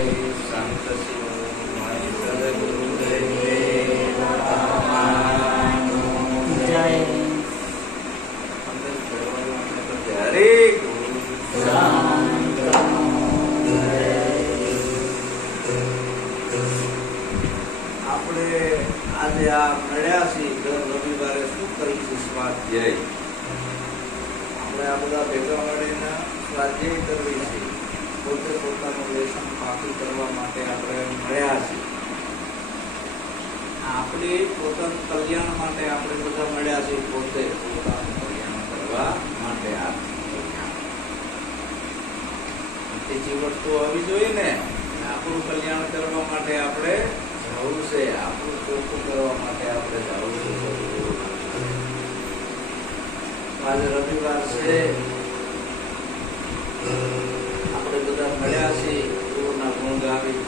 સંત શિરોમણિ સદગુરુદેવ મહારાજનું જય. હરે ગુરુ આપણે આજે આ મળ્યા છીએ દર રવિવારે શું કરીશું? સ્વાધ્યાય. આપણે આ બધા ભેગા મળીને સ્વાધ્યાય કરવી છે. પોતે પોતાનું લેસન પાકું કરવા માટે આપણે મળ્યા છીએ. આપણી પોતાનું કલ્યાણ માટે આપણે બધા મળ્યા છીએ. પોતે પોતાનું કલ્યાણ કરવા માટે ત્રીજી વસ્તુ આવી જોઈએ ને, આપણું કલ્યાણ કરવા માટે આપણે જવું છે, આપણું ચોખ્ખું કરવા માટે આપણે જવું છે. આજે રવિવાર છે, આપણે બધા મળ્યા છીએ ગુરુના ગુણ ગાવી.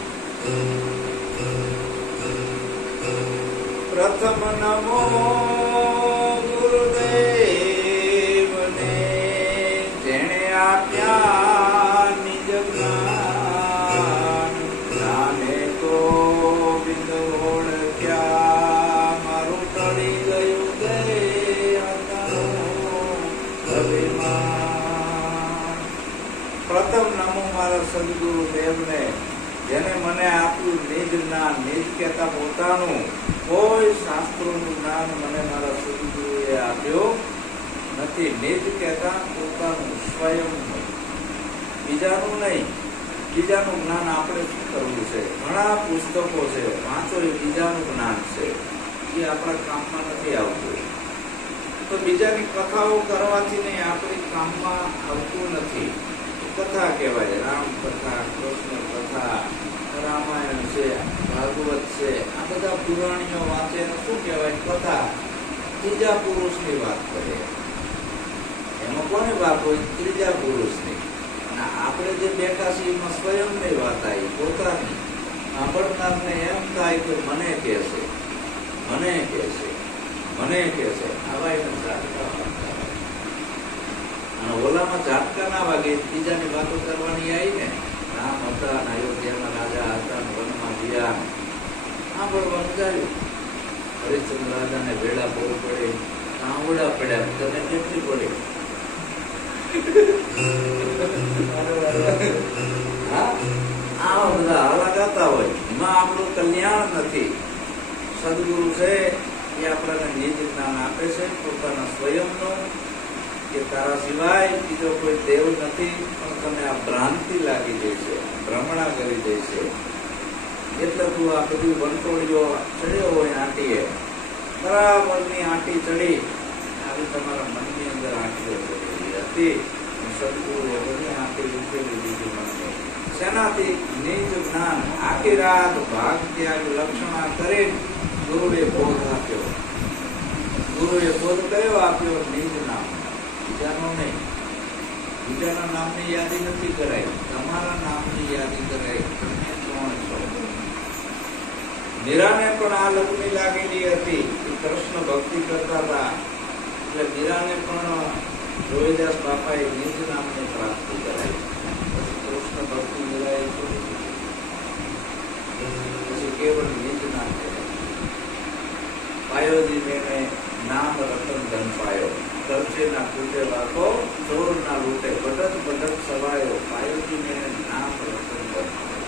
પ્રથમ નમો ગુરુદેવને, જેણે આપ્યા નિજ જ્ઞાન. જાને ગોવિંદ ઓળખ્યા, મારું ટળી ગયું અભિમાન. પ્રથમ નમો મારા સદગુરુ દેવને, જેને મને આપ્યું નિજ જ્ઞાન. નિજ કહેતા પોતાનું, કોઈ શાસ્ત્રોનું જ્ઞાન મને મારા સદગુરુએ આપ્યું નથી. નિજ કહેતા પોતાનું, સ્વયં, બીજાનું નહીં. બીજાનું જ્ઞાન આપણે શું કરવું છે? ઘણા પુસ્તકો છે, વાંચો, એ બીજાનું જ્ઞાન છે, એ આપણા કામમાં નથી આવતું. તો બીજાની કથાઓ કરવાથી નહીં, આપણી કામમાં આવતું નથી. કથા કહેવાય, રામ કથા, કૃષ્ણ કથા, રામાયણ છે, ભાગવત છે, આ બધા પુરાણીઓ વાંચે શું કહેવાય? કથા. ત્રીજા પુરુષની વાત કરે. એમાં કોની વાત હોય? ત્રીજા પુરુષની. અને આપણે જે બેઠા છીએ એમાં સ્વયંની વાત આવી, પોતાની. સાંભળનારને એમ થાય કે મને કહે છે, મને કહે છે, મને કહે છે. આવા એને ઝાટકા વાગતા. અને ઓલામાં ઝાટકા ના વાગે, ત્રીજાની વાતો કરવાની આવી ને. રામ હતા, અયોધ્યાના રાજા હતા, વનમાં ગયા, સાંભળવાનું જાય. હરિશ્ચંદ્ર રાજાને વેળા બહુ પડે, સાંભળા પડ્યા, તને કેટલી પડે? આવા બધા હાલા ગાતા હોય, એમાં આપણું કલ્યાણ નથી. સદગુરુ છે એ આપણને નિજ જ્ઞાન આપે છે, પોતાના સ્વયંનું, કે તારા સિવાય બીજો કોઈ દેવ નથી. પણ તને આ ભ્રાંતિ લાગી જાય છે, ભ્રમણા કરી જાય છે. એટલે તું આ બધી વંટોળીઓ ચડ્યો હોય આંટીએ, બરાબરની આંટી ચડી, આવી તમારા મનની અંદર આંટીઓ ચડેલી હતી. સદગુરુએ બધી આંટી ઉકેલી દીધી મને. શેનાથી? નિજ જ્ઞાન. આખી રાત ભાગ ત્યાગ લક્ષણા કરી ગુરુએ બોધ આપ્યો. ગુરુએ બોધ કયો આપ્યો? નિજ નામ. બીજાનો નહીં. બીજાના નામની યાદી નથી કરાઈ, તમારા નામની યાદી કરાઈ. તમે કોણ છો? મીરાને પણ આ લગ્ન લાગેલી હતી, કૃષ્ણ ભક્તિ કરતા હતા. એટલે મીરાને પણ રોહિદાસ બાપાએ નિજ નામની પ્રાપ્તિ કરાઈ. કૃષ્ણ ભક્તિ મીરાએ છોડી દીધી, પછી કેવળ નિજ નામ કરાય. પાયોજી મેને નામ રતન ધન પાયો, ખર્ચે ના ફૂટે વાતો, ચોર ના લૂટે, બદક બદક સવાયો. પાયોજી મેને નામ રતન ધન પાયો,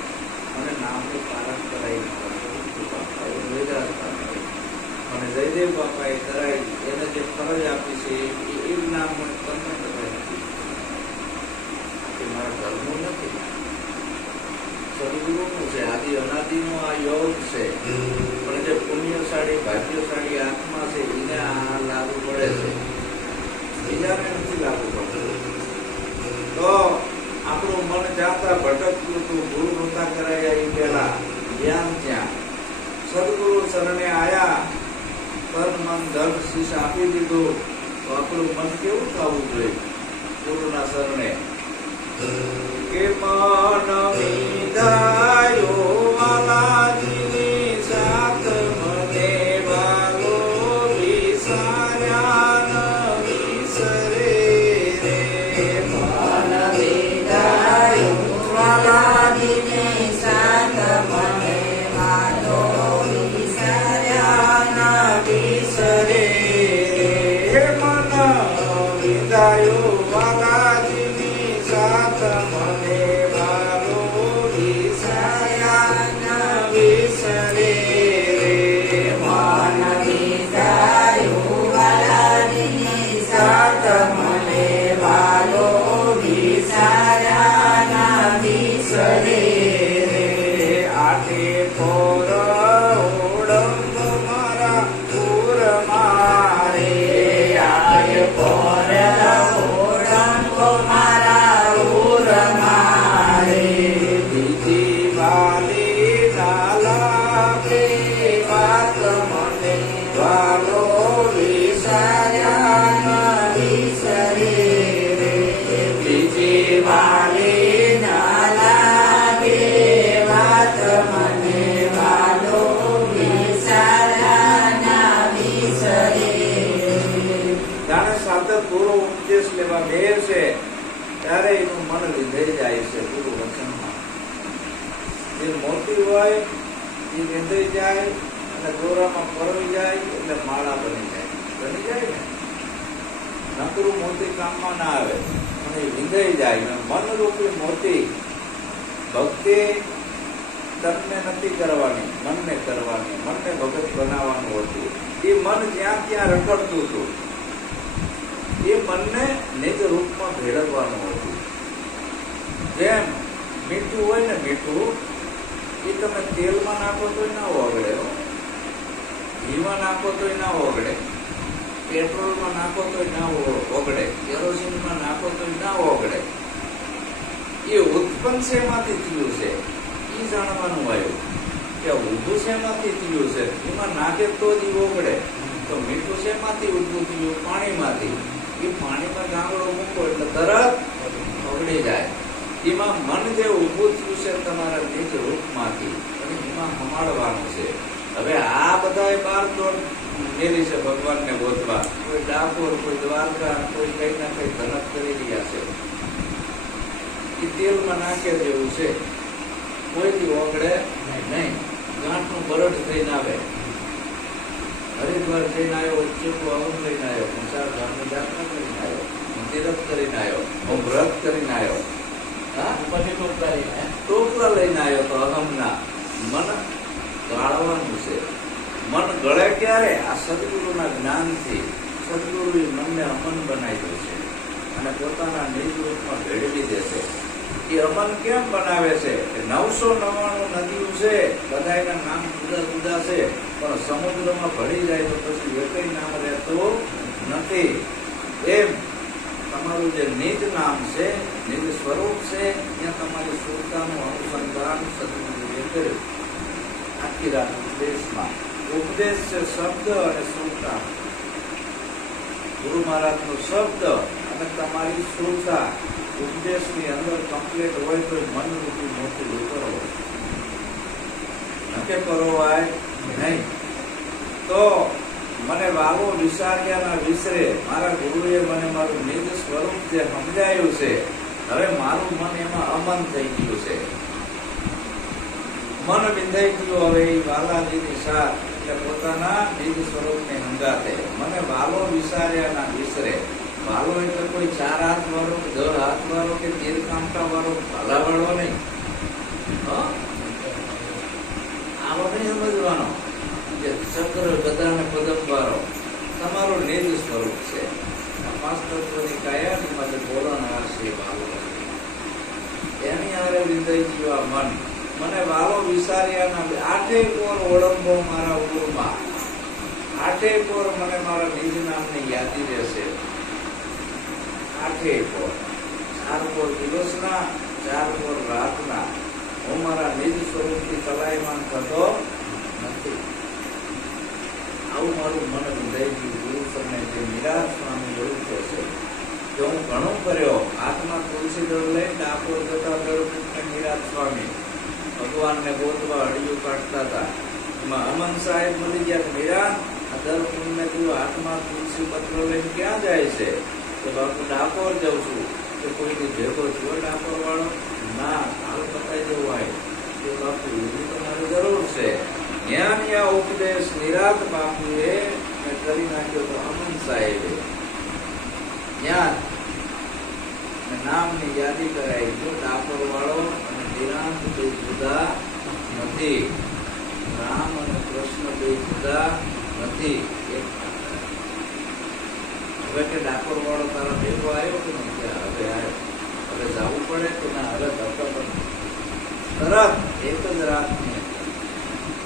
મને નામનું પાલન કરાવી રોહિદાસ બાપાએ. અને જયદેવ બાપાએ કરાવી. એને જે ફરજ આપી છે એ નામ મને તમને કરાવી નથી. મારા ધર્મનું નથી, સદગુરુનું છે. આદિ અનાદિનો આ યોગ છે. પણ જે પુણ્યશાળી ભાગ્યશાળી આત્મા છે એને આ લાગુ પડે છે, બીજાને નથી લાગુ પડતું. તો આપણું મન જાતા ભટકતું હતું, ગુરુ નહોતા કરાયા એ પેલા જ્ઞાન ત્યાં. સદગુરુ શરણે આયા, તન મન ધન શીશ આપી દીધું. તો આપણું મન કેવું થવું જોઈએ ગુરુના શરણે? કે મન વિદાયો વાલાજીની સાથ, મને વાલો વિસાર્યા ન વિસરે રે. મન વિદાયો વાલાજીની સાથ, સાલી ના લાગે વાત મને વાલો વિસાર્યા ના વિસરે રે બીજી વાલી ના લાગે વાત મને વાલો વિસાર્યા ના વિસરે. જાણે સાતર પૂરો ઉપદેશ લેવા બેસે ત્યારે એનું મન વિંધાઈ જાય છે ગુરુ વચનમાં. જે મોટી હોય એ વિંધાઈ જાય અને દોરામાં પરોવી જાય એટલે માળા બની જાય ને. નકરું મોતી કામમાં ના આવે અને એ વિંધાઈ જાય. મનરૂપી મોતી ભક્તિ તનને નથી કરવાની, મનને કરવાની, મનને ભગત બનાવવાનું હતું. એ મન જ્યાં ત્યાં રખડતું હતું એ મનને નિજ રૂપમાં ભેળવવાનું હતું. જેમ મીઠું હોય ને, મીઠું એ તમે તેલમાં નાખો તો ના ઓગળે, ઘીમાં નાખો તો ના ઓગળે, પેટ્રોલમાં નાખો તો ના ઓગળે, કેરોસીનમાં નાખો તો ના ઓગળે. એ ઉત્પન્ન શેમાંથી થયું છે એ જાણવાનું આવ્યું કે ઊભું શેમાંથી થયું છે. એમાં નાખે તો જ ઓગળે. તો મીઠું શેમાંથી ઊભું થયું? પાણીમાંથી. એ પાણીમાં ગાંગડો મૂકો એટલે તરત ઓગળી જાય. એમાં મન જે ઊભું થયું છે તમારા નિજ રૂપમાંથી અને એમાં હમાડવાનું છે. હવે આ બધા બાર દોડ મેલી છે ભગવાનને ગોતવા. કોઈ ડાકોર, કોઈ દ્વારકા, કોઈ કઈ ના કઈ ધનક કરી રહ્યા છે. એ તેલમાં નાખે જેવું છે, કોઈથી ઓગળે નહીં. ગાંઠનું બરડ થઈને આવે. હરિદ્વાર જઈને આવ્યો, ઉચ્ચકો હવન લઈને આવ્યો, સંસાર ધામની યાત્રા કરીને આવ્યો, તીરથ કરીને આવ્યો, વ્રત કરીને આવ્યો, ટોપલા લઈને આવ્યો તો અહમના. મન ગાળવાનું છે. મન ગળે ક્યારે? આ સદગુરુના જ્ઞાનથી. સદગુરુ મનને અમન બનાવ્યું છે અને પોતાના નિજ રૂપમાં ભેળવી દેશે. એ અમન કેમ બનાવે છે? 999 નદીઓ છે, બધાના નામ જુદા જુદા છે, પણ સમુદ્રમાં ભળી જાય તો પછી એકય નામ રહેતો નથી. એમ તમારું જે નિજ નામ છે, નિજ સ્વરૂપ છે, ત્યાં તમારી સુરતાનું અનુસંધાન સદગુરુએ કર્યું. આખી રાત ઉપદેશમાં ઉપદેશ છે શબ્દ અને સુરતા. ગુરુ મહારાજ નો શબ્દ અને તમારી સુરતા ઉપદેશ ની અંદર કમ્પ્લીટ હોય તો મન રૂપી મોટી કરો, નકે પરોવાય નહીં. તો મને વાલો વિસાર્યા ના વિસરે. મારા ગુરુએ મને મારું નિજ સ્વરૂપ જે સમજાયું છે, હવે મારું મન એમાં અમન થઈ ગયું છે. મન વિંધાઈ ગયું. હવે એ વાલાજીની સાથ એટલે પોતાના નિજ સ્વરૂપને હંગાતે મને વાલો વિસાર્યા ના વિસરે. વાલો એટલે કોઈ 4 હાથ વાળો, 10 હાથ વાળો કે તીર કામટા વાળો ભાલા વાળો નહીં. આવો નહીં સમજવાનો કે ચક્ર ગદા ને પદમ વાળો તમારો નિજ સ્વરૂપ છે. 5 તત્વની કાયા માટે બોલનાર છે વાલો. એની હારે વિંધાઈ ગયું આ મન. મને વાલો વિસાર્યા ના 8 કોર ઓળંગો મારા ઉરમાં. 8 કોર મને મારા નિજ નામની યાદી રહેશે. 8 કોર. 4 કોર દિવસના, 4 કોર રાતના. હું મારા નિજ સ્વરૂપથી કલાયમાન થતો નથી. આવું મારું મન વિંધાઈ ગયું. ગુરુ તમને જે નિરાશ સ્વામી એવું કહે છે કે હું ઘણું કર્યો. હાથમાં તુલસી દળ લઈને ડાકોર જતા દળ નિરાશ સ્વામી ભગવાનને ગોતવા અડિયું કાઢતા હતા. એમાં અમન સાહેબ મળી ગયા. નિરાશ આ દર પૂનમે તું હાથમાં તુલસી પત્ર લઈને ક્યાં જાય છે? તો બાપુ ડાકોર જાઉં છું. કે કોઈની ભેગો થયો ડાકોર વાળો? ના, હાલ બતાવી જવું હોય કે બાપુ એની તમારી જરૂર છે. જ્ઞાન ઉપદેશ નિરાત બાપુએ કરી નાખ્યો તો અમન સાહેબે જ્ઞાન નામની યાદી કરાઈ. જો ડાકોર વાળો અને નિરાંત બે જુદા નથી. રામ અને કૃષ્ણ બે જુદા નથી. હવે કે ડાકોર વાળો તારા ભેગો આવ્યો કે નહીં? હવે આવ્યો. હવે જવું પડે કે ના? હવે તરત એક જ રાતની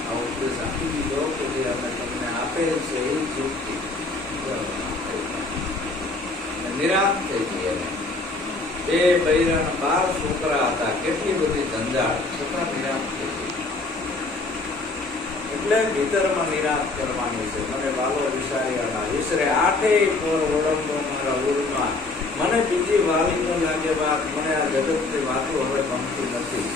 આ ઉપદેશ આપી દીધો કે જે અમે તમને આપેલ છે એ યુક્તિ નિરાંત થઈ ગઈ. એને બે બૈરા 12 છોકરા હતા, કેટલી બધી જંજાળ, છતાં નિરાશ થઈ ગઈ. એટલે ભીતરમાં નિરાશ કરવાની છે. મને વાલો વિચાર્યા વિસરે આઠેય પર ઓળંગો મારા ઉરમાં, મને બીજી વાલી ન લાગે વાત, મને આ જગતની વાતો હવે ગમતી નથી.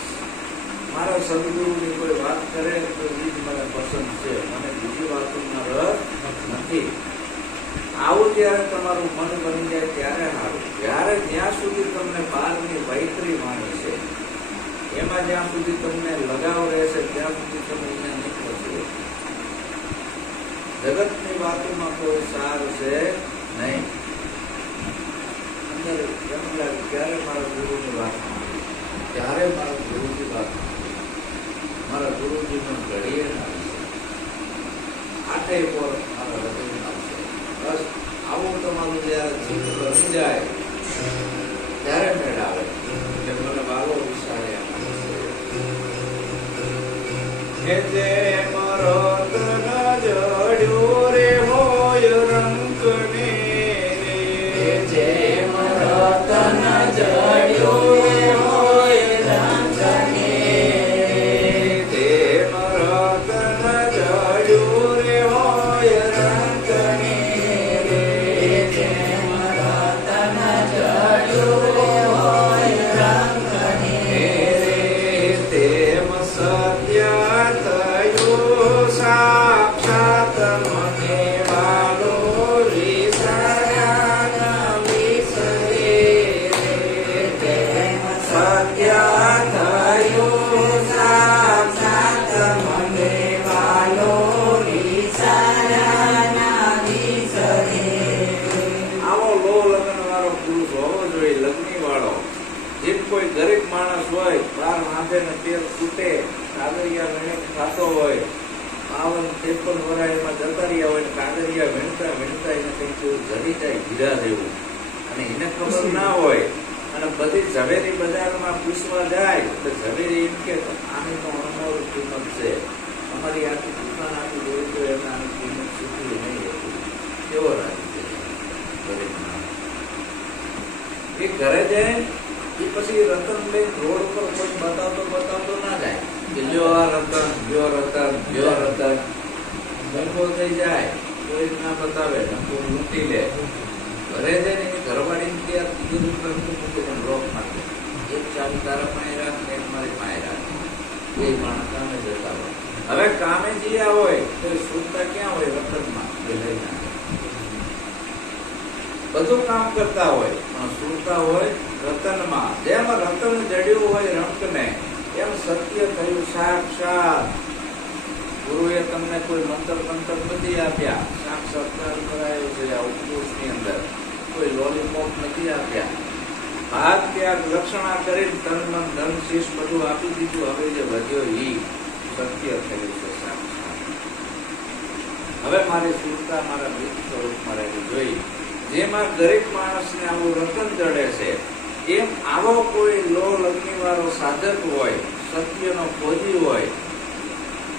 મારા સદગુરુની કોઈ વાત કરે તો એ જ મને પસંદ છે, મને બીજી વાતોમાં રસ નથી. આવું જ્યારે તમારું મન બની જાય ત્યારે સારું. જ્યારે જ્યાં સુધી તમને બહારની વૈતરી વાણી છે, એમાં જ્યાં સુધી તમને લગાવ રહેશે ત્યાં સુધી તમે અહીંયા નહીં પહોંચી. જગતની વાતોમાં કોઈ સાર છે નહીં. અંદર એમ લાગે ક્યારે મારા ગુરુની વાત સાંભળી, ક્યારે મારા ગુરુની વાત સાંભળી, મારા ગુરુજીનો ઘડીએ ના આવશે, આઠે પર મારા હૃદયમાં આવશે. બસ આવું તમારું જયારે ચિત્ત બની જાય ત્યારે મેળ આવે કે મને વાલો વિચાર્યા જે મારો તન જડ્યો રે હોય રંકને રે, જે મારો તન જડ્યો રે હોય રંકને રે, તે મારો તન જડ્યો રે હોય રંકને રે, જે મારો તન જડ્યો રે હોય રંકને રે, તેમ સત્ય સાક્ષાત મને વાલો વિસર્યા વિસરે રે, તેમ સત્ય થયું સાક્ષાત મને વાલો વિસર્યા વિસરે. આવો લો લગ્ન વાળો પુરુષ હોવો જોઈએ, લગ્ની વાળો. જેમ કોઈ ગરીબ માણસ હોય, બાર વાંધે ને તેલ છૂટે, કાગળિયા મહેનત ખાતો હોય, 52-53 વર્ષ એમાં જતા રહ્યા હોય, કાગળિયા વીણતા વીણતા એને કંઈક એવું જડી જાય હીરા જેવું, અને એને ખબર ના હોય, અને બધી ઝવેરી બજારમાં પૂછવા જાય એટલે ઝવેરી એમ કે આની તો અણમોલ કિંમત છે, અમારી આખી દુકાન આખી જોઈ તો એને આની કિંમત ચૂકવી નહીં હતી. કેવો રાજી ગરીબ એ ઘરે જાય એ પછી રતન લઈને રોડ ઉપર કોઈ બતાવતો ના જાય કે લ્યો આ રતન, લ્યો રતન, લ્યો રતન. ગરબો થઈ જાય કોઈ ના બતાવે, કોઈ લૂંટી લે. ઘરે જઈને ઘરવાળી કે તિજોરી ઉપર મૂકીને લોક નાખે, એક ચાવી તારા પાસે રાખ ને એક મારી પાસે રાખ. એ માણસ કામે જતા હોય. હવે કામે જ્યાં હોય તો સુરતા ક્યાં હોય? રતનમાં લઈ નાખે. બધું કામ કરતા હોય પણ સુરતા હોય રતનમાં. જેમ રતન જડ્યું હોય રંકને, એમ સત્ય થયું સાક્ષાત. ગુરુએ તમને કોઈ મંત્ર નથી આપ્યા, સાક્ષાત્કાર કરાયો છે આ ઉપદેશની અંદર. કોઈ લોલીપોપ નથી આપ્યા. ભાગ ત્યાગ લક્ષણા કરીને તન મન ધન શીશ બધું આપી દીધું. હવે જે વધ્યો ઈ સત્ય થયું છે સાક્ષાત. હવે મારી સુરતા મારા મિત્ર સ્વરૂપમાં રહેવી જોઈએ. જેમાં ગરીબ માણસને આવું રતન જડે છે, એમ આવો કોઈ લો લગ્ની વાળો સાધક હોય, સત્યનો ખોજી હોય,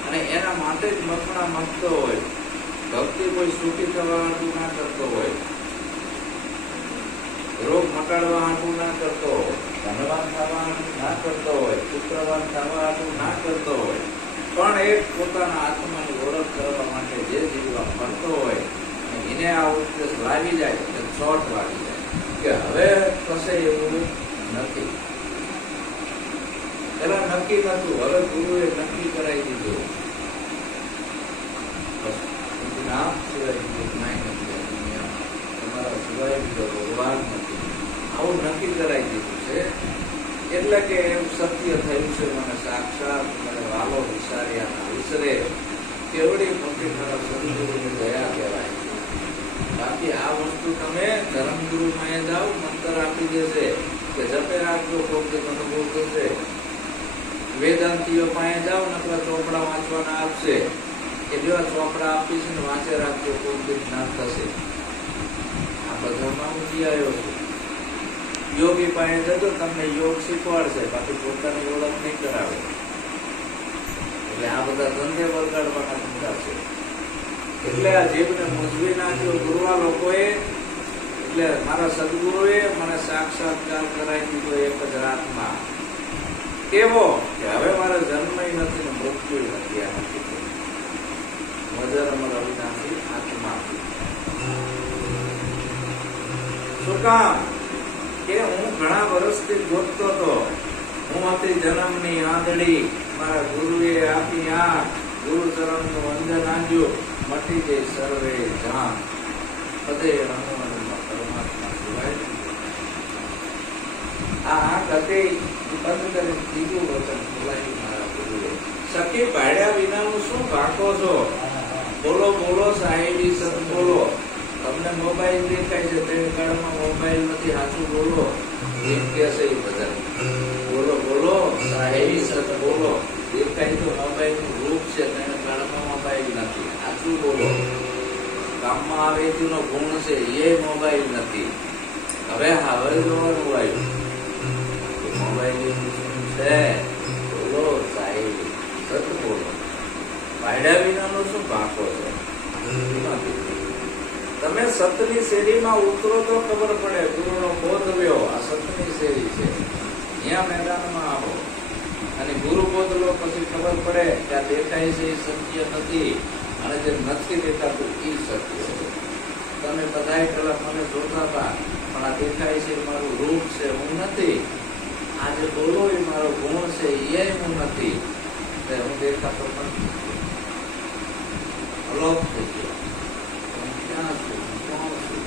અને એના માટે જ મખણા માંગતો હોય, ભક્તિ કોઈ સુખી થવા હાટું ના કરતો હોય, રોગ મટાડવા હાટું ના કરતો હોય, ધનવાન થવા હાટું ના કરતો હોય, પુત્રવાન થવા હાટું ના કરતો હોય, પણ એક પોતાના આત્માની ઓળખ કરવા માટે જે જીવવા ફરતો હોય, એને આ ઉપદેશ લાવી જાય એટલે શોર્ટ લાગી જાય કે હવે કશે એવું નથી. પેલા નક્કી નતું, હવે ગુરુએ નક્કી કરાવી દીધું. નામ સિવાય તમારા સિવાય બીજો ભગવાન નથી, આવું નક્કી કરાવી દીધું છે. એટલે કે એમ સત્ય થયું છે મને સાક્ષાત, મને વાલો વિચાર્યા ના વિસરે. કેવડી મોટી મારા સદગુરુની દયા કહેવાય. બાકી આ વસ્તુ તમે ધર્મગુરુ માં જાઓ, મંત્ર આપી દેશે કે જપે રાખજો, કોક તમને બહુ થશે. વેદાંતિઓ પાસે જાઓ, નકરા ચોપડા વાંચવાના આપશે કે જેવા ચોપડા આપીશ ને વાંચે રાખજો, કોક જ્ઞાન થશે. આ બધામાં હું જી આવ્યો છું. યોગી પાસે જતો તમને યોગ શીખવાડશે, બાકી પોતાની ઓળખ નહીં કરાવે. એટલે આ બધા ધંધે વળગાડવાના ધંધા છે. એટલે આ જીભને મૂંઝવી નાખ્યો ગુરુવા લોકોએ. એટલે મારા સદગુરુએ મને સાક્ષાત્કાર કરાવી દીધો એક જ રાતમાં. કેવો કે હવે મારે જન્મ નથી ને મૃત્યુ નથી. આ નથી મજર અમર અવિનાશી આત્મા. શું કામ કે હું ઘણા વર્ષથી ગોતતો હતો. હું હતી જન્મની આંધળી. મારા ગુરુએ આપી આંખ, ગુરુ ચરણનું વંદન આંજ્યું, મટી જઈ સર્વે જાણ. પદે હનુમાનમાં પરમાત્મા સિવાય. આ આંખ હતી બંધ કરી ત્રીજું વચન બોલાયું મારા ગુરુએ. સખી ભાડ્યા વિનાનું શું ભાગો છો? બોલો બોલો સાહેબી સત બોલો. તમને મોબાઈલ દેખાય છે, પેન કાર્ડમાં મોબાઈલ નથી, સાચું બોલો. એમ કે છે એ બધા. બોલો બોલો સાહેબી સત બોલો. દેખાય તો મોબાઈલ નું રૂપ છે, પેન કાર્ડમાં મોબાઈલ નથી, સાચું બોલો. કામમાં આવે તેનો ગુણ છે, એ મોબાઈલ નથી. હવે જોવાનું આવ્યું મોબાઈલ છે. બોલો સાહેબી સત બોલો. ભાડ્યા વિનાનો શું ભાગો છે? તમે સતની શેરીમાં ઉતરો તો ખબર પડે. ગુરુનો બોધવ્યો આ સતની શેરી છે, અહીંયા મેદાનમાં આવો અને ગુરુ બોધલો, પછી ખબર પડે કે આ દેખાય છે એ સત્ય નથી અને જે નથી દેખાતું એ સત્ય છે. તમે બધા પેલા મને જોતા હતા, પણ આ દેખાય છે મારું રૂપ છે, હું નથી. આ જે બોલો એ મારો ગુણ છે, એ હું નથી. હું દેખાતો નથી, અલોપ થઈ ગયો. ક્યાં છું? કોણ છું?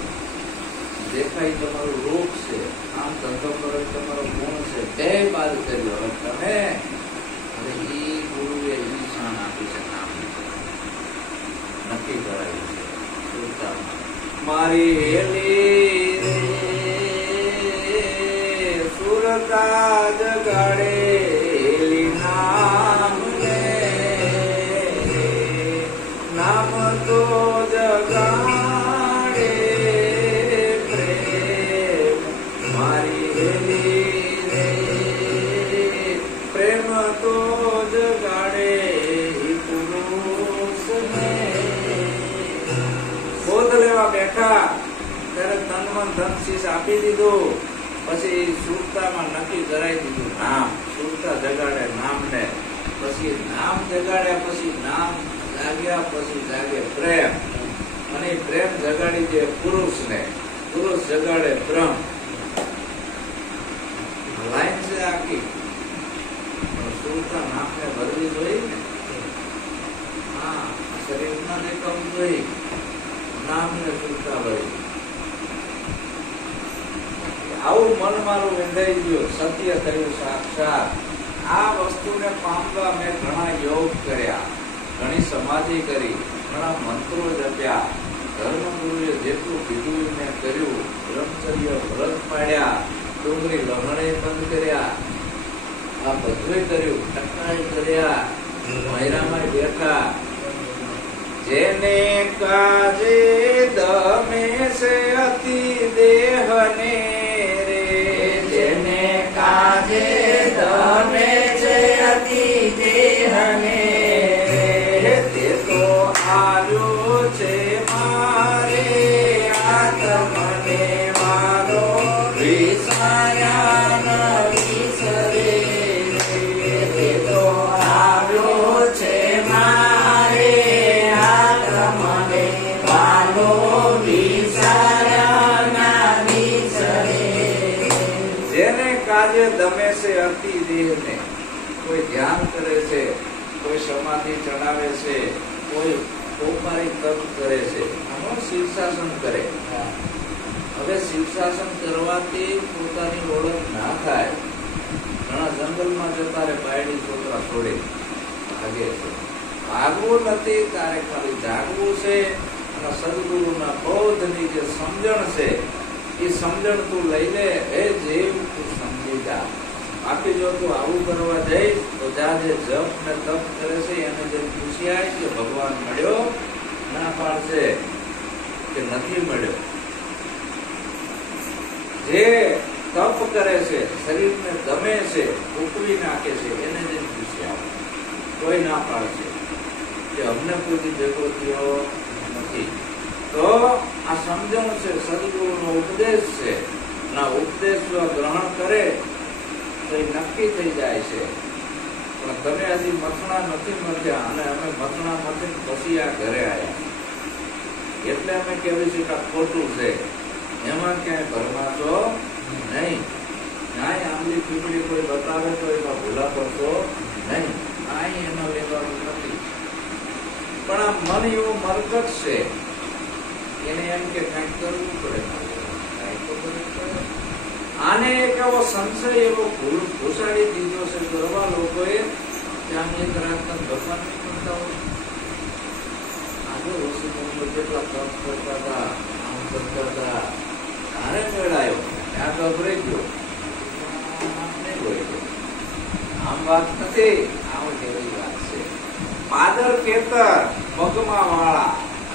દેખાય તમારું રૂપ છે, આમ ધંધો કરો તમારો ગુણ છે, બે બાદ કર્યો. હવે તમે હવે એ ગુરુએ ઈ શાન આપી છે, નામ નક્કી કરાયું છે. મારી હેલી સુરતા જગાડે નામ નામ તો જગાડે પ્રેમ. મારી હેલી પ્રેમ તો જગાડે પુરુષને. બોધ લેવા બેઠા ત્યારે તન મન ધન શીશ આપી દીધું. પછી સુરતામાં નક્કી કરાવી દીધું નામ. સુરતા જગાડે નામને. પછી નામ જગાડ્યા, પછી નામ જાગ્યા, પછી જાગે પ્રેમ. અને પ્રેમ જગાડી દે પુરુષને, પુરુષ જગાડે બ્રહ્મ. લાઈન છે આખી. સુરતા નામને ભરવી જોઈએ ને. હા, શરીરમાં દેખાવું જોઈએ, નામને સુરતા ભરી. આવું મન મારું વિંધાઈ ગયું, સત્ય થયું સાક્ષાત. આ વસ્તુને પામવા મેં ઘણા યોગ કર્યા, ઘણી સમાધિ કરી, ઘણા મંત્રો જપ્યા. ધર્મગુરુએ જેટલું કીધું મેં કર્યું. બ્રહ્મચર્ય વ્રત પાડ્યા, ડુંગળી લમણે બંધ કર્યા, આ બધું કર્યું. ટકાઈ કર્યા, મહિરામાં બેઠા. જેને કાજે દમે છે અતિ દેહને રે, જેને કાજે દમે છે અતિ દેહને રે, તે તો આવ્યો છે મારે આત્મને મારો વિસાયા ન વિસરે. તે તો આવ્યો છે મારે આત્મને મારો વિસાયા ન વિસરે. જેને કાજે દમે છે અતિ દેહને. કોઈ ધ્યાન કરે છે, કોઈ સમાધિ ચડાવે છે, કોઈ ઓપારી તપ કરે છે, આમાં શીર્ષાસન કરે. હવે શીર્ષાસન કરવાથી પોતાની ઓળખ ના થાય. ઘણા જંગલમાં જતા રે, બાયડી છોકરા છોડે ભાગે છે. ભાગવું નથી, તારે ખાલી જાગવું છે. અને સદગુરુના બોધની જે સમજણ છે એ સમજણ તું લઈ લે. એ જીવ તું સમજી જા. બાકી જો તું આવું કરવા જઈશ તો જા જે જપ ને તપ કરે છે એને જે પૂછ્યા કે ભગવાન મળ્યો, ના પાડશે કે નથી મળ્યો. જે તપ કરે છે, શરીરને દમે છે, ઉકવી નાખે છે, એને જે પૂછ્યા કોઈ ના પાડશે કે અમને કોઈ ભેગો થયો નથી. તો આ સમજણ છે, સદગુરુનો ઉપદેશ છે. ના ઉપદેશ જો ગ્રહણ કરે તો એ નક્કી થઈ જાય છે. પણ તમે હજી મથણા નથી મથ્યા અને અમે મથણા મથી પછી આ ઘરે આવ્યા એટલે અમે કહેવું છે કે આ ખોટું છે. એમાં ક્યાંય ભરમાશો નહીં. ક્યાંય આંબલી પીપળી કોઈ બતાવે તો એમાં ભૂલા પડશો નહીં. કાંઈ એમાં લેવાનું નથી. પણ આ મન એવો મરકત છે, એને એમ કે કંઈક કરવું પડે, કંઈક તો કરવું પડે. આને એક એવો સંશય એવો ઘુસાડી દીધો છે ગરવા લોકોએ, ત્યાં એક રાતના ભગવાન કરતા હોય. આજે ઋષિ મુનિઓ જેટલા તપ કરતા હતા, આમ કરતા હતા, તારે મેળાયો ત્યાં તો અભરાઈ ગયો. આમ વાત નથી, આમ કેવી વાત છે. પાદર કેતર પગમાં વાળા,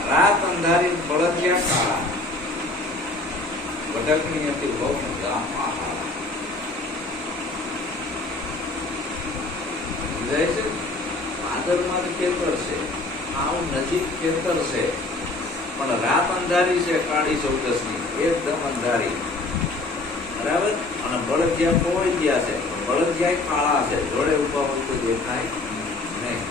રાત અંધારી બળદિયા કાળા, વડકની હતી બહુ ગામમાં હાળા. છે પાદરમાં કેતર છે, આવું નજીક કેતર છે, પણ રાત અંધારી છે, કાળી ચૌદસની એકદમ અંધારી, બરાબર. અને બળદિયા ખોવાઈ ગયા છે, બળદિયા કાળા છે, જોડે ઉભા હોય તો દેખાય નહીં.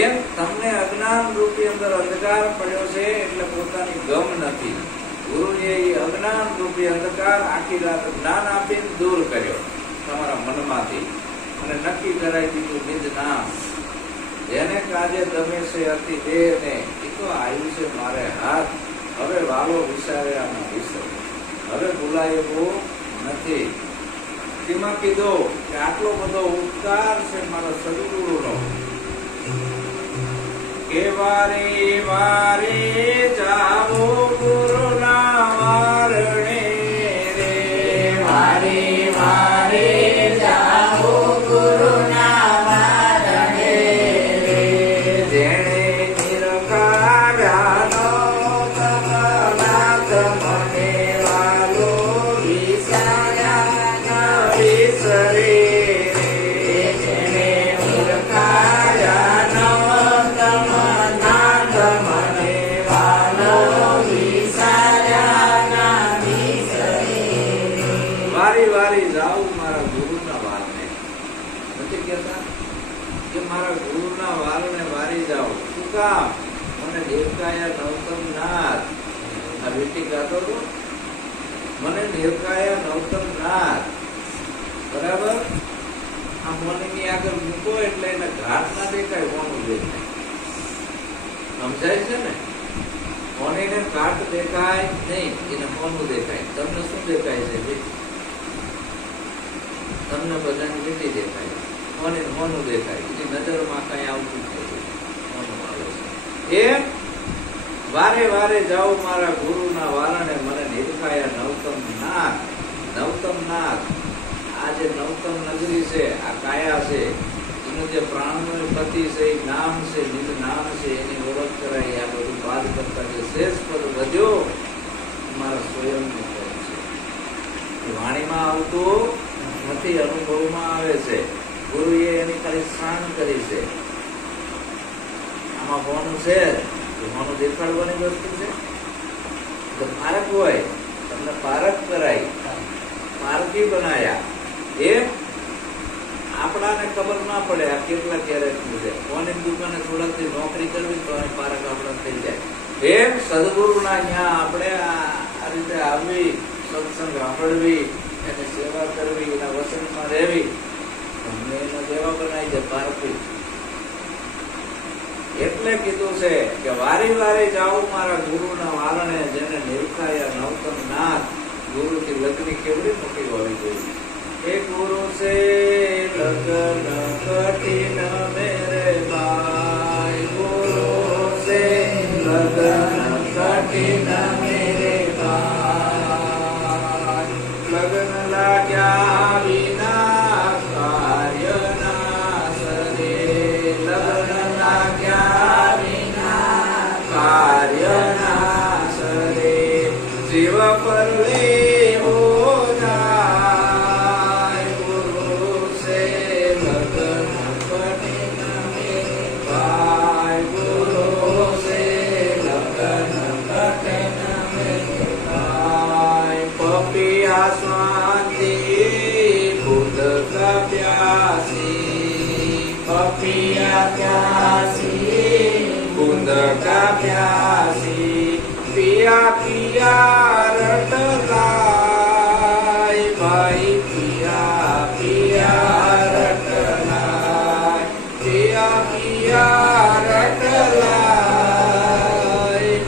એમ તમને અજ્ઞાન રૂપી અંદર અંધકાર પડ્યો છે એટલે પોતાની ગમ નથી. ગુરુએ અજ્ઞાન રૂપી અંધકાર આખી રાત જ્ઞાન આપીને દૂર કર્યો તમારા મનમાંથી અને નક્કી કરાવી દીધું નિજ નામ. જેને કાજે તમે છે અતિ દેહ ને એ તો આવ્યું છે મારે હાથ. હવે વાલો વિચાર્યા ના વિસર, હવે ભૂલાયેલું નથી. તેમાં કીધું કે આટલો બધો ઉપકાર છે મારા સદગુરુનો કે વારે વારે જાવો ગુરુના વારણે રે, વારે વારે જાવો ગુરુના વારણે રે. જેણે નિરખાવ્યાનો કમનાથ મને વાલો વિચાર્યા ન વિસરે. મારા ગુરુના વારને વારી જાઓ. શું કામ? મને નિરખાયા નવતમ નાથ. આ બેટી ગાતો હતો, મને નિરખાયા નવતમ નાથ, બરાબર. આ મોની આગળ મૂકો એટલે એને ઘાટ ના દેખાય, મોનું દેખાય. સમજાય છે ને? મોનીને ઘાટ દેખાય નહીં, એને મોનું દેખાય. તમને શું દેખાય છે બેટી? તમને બધાની બેટી દેખાય, મોને મોનું દેખાય. એની નજરમાં કઈ આવતું નથી, મોનું આવે છે. એમ વારે વારે જાઓ મારા ગુરુના વારણે મને નિરખાયા નવતમ નાથ. નવતમ નાથ, આ જે નવતમ નગરી છે, આ કાયા છે, એનું જે પ્રાણનો પતિ છે, એ નામ છે, નિજ નામ છે, એની ઓળખ કરાય. આ બધું બાદ કરતા જે શેષ પદ વધ્યો મારા સ્વયંનું પદ છે. વાણીમાં આવતું નથી, અનુભવમાં આવે છે. ગુરુએ એની ખાલી શાન કરી છે. આમાં કોનું છે? મોનું દેખાડવાની વસ્તુ છે. તો પારક હોય, તમને પારક કરાય, પારકી બનાયા. એમ આપણાને ખબર ના પડે આ કેટલા કેરેટ નું છે. કોની દુકાને થોડાકથી નોકરી કરવી તો અહીં પારક આપણા થઈ જાય. એમ સદગુરુના ત્યાં આપણે આ રીતે આવવી, સત્સંગ સાંભળવી, એની સેવા કરવી, એના વસનમાં રહેવી, તમને એનો દેવા બનાવી દે પારકી. એટલે કીધું છે કે વારી વારી જાઓ મારા ગુરુના વારણે, જેને નિરખાયા નવતમ નાથ. ગુરુથી લગ્ન કેવડી મોટી હોવી જોઈએ. એ ગુરુ છે લગ્ન કઠિન મેરે ભાઈ, ગુરુ છે લગ્ન કઠિન મેરે ભાઈ. લગ્ન લાગ્યા વિના કાર્ય ના સરે, લગ્ન લાગ્યા વિના કાર્ય ના સરે. જીવ પર पिया प्यासी बूंद का प्यासी पिया पिया रटलाय भाई पिया पिया रटलाय पिया पिया रटलाय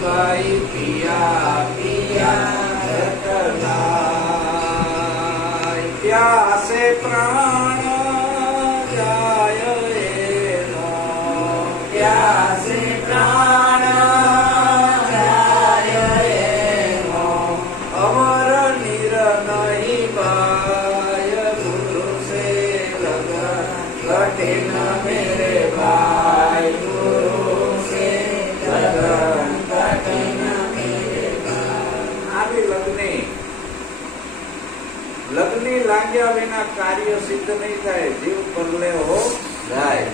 भाई पिया पिया रटलाय प्यासे प्राण जाय एनो प्यासे प्राण जाय एनो अमर निरनई बाय गुरु से लगन घटे न मेरे भाई गुरु से लगन घटे न मेरे भाई આવી લગ્ની લાગ્યા વિના કાર્ય સિદ્ધ નહીં થાય જીવ પરલે હો જાય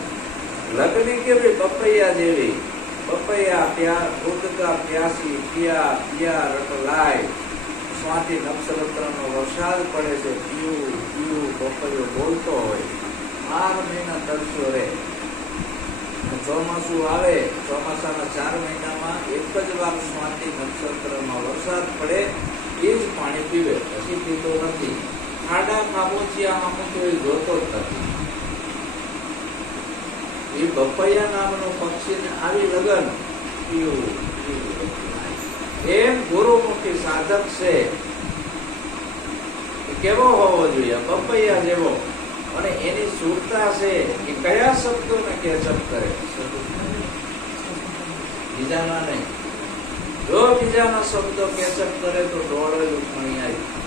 લગ્ની કેવી પપૈયા જેવી પપૈયા પ્યા ઉદકા પ્યાસી પિયા પિયા રટલાય સ્વાતિ નક્ષત્રનો વરસાદ પડે છે પીવું પીવું પપૈયો બોલતો હોય 12 મહિના તરસ્યો રહે ચોમાસું આવે ચોમાસાના 4 મહિનામાં એક જ વાર સ્વાતિ નક્ષત્રમાં વરસાદ પડે એ જ પાણી પીવે પછી પીતો નથી ખાડા ખાબોચિયા આમ તો એ જોતો જ નથી એ બપૈયા નામનો પક્ષીને આવી લગન પીવું એમ ગુરુમુખી સાધક છે કેવો હોવો જોઈએ બપૈયા જેવો અને એની સુરતા છે કે કયા શબ્દોને કેચઅપ કરે બીજાના નહીં જો બીજાના શબ્દો કેચઅપ કરે તો દોડેલું પાણી આવી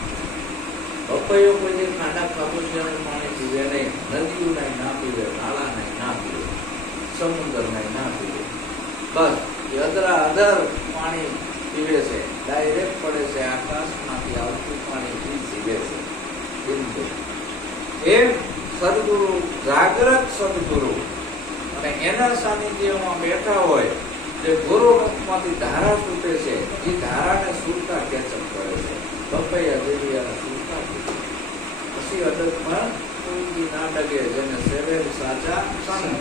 પપૈયો કોઈ ખાડા ખાબોચિયાનું પાણી પીવે નહીં નદીઓ નહીં ના પીવે નાળા નહીં ના પીવે સમુદ્ર નહીં ના પીવે બસ એ અધરા અધર પાણી પીવે છે ડાયરેક્ટ પડે છે આકાશમાંથી આવતું પાણી પીવે છે એમ સદગુરુ જાગ્રત સદગુરુ અને એના સાનિધ્યમાં બેઠા હોય જે ગુરુમાંથી ધારા છૂટે છે એ ધારાને સુરતા કેચઅપ કરે છે પપૈયા જેવી અને સુરતા પછી અડગમાં કોઈ ના ડગે જેને સેવેલ સાચા સંગ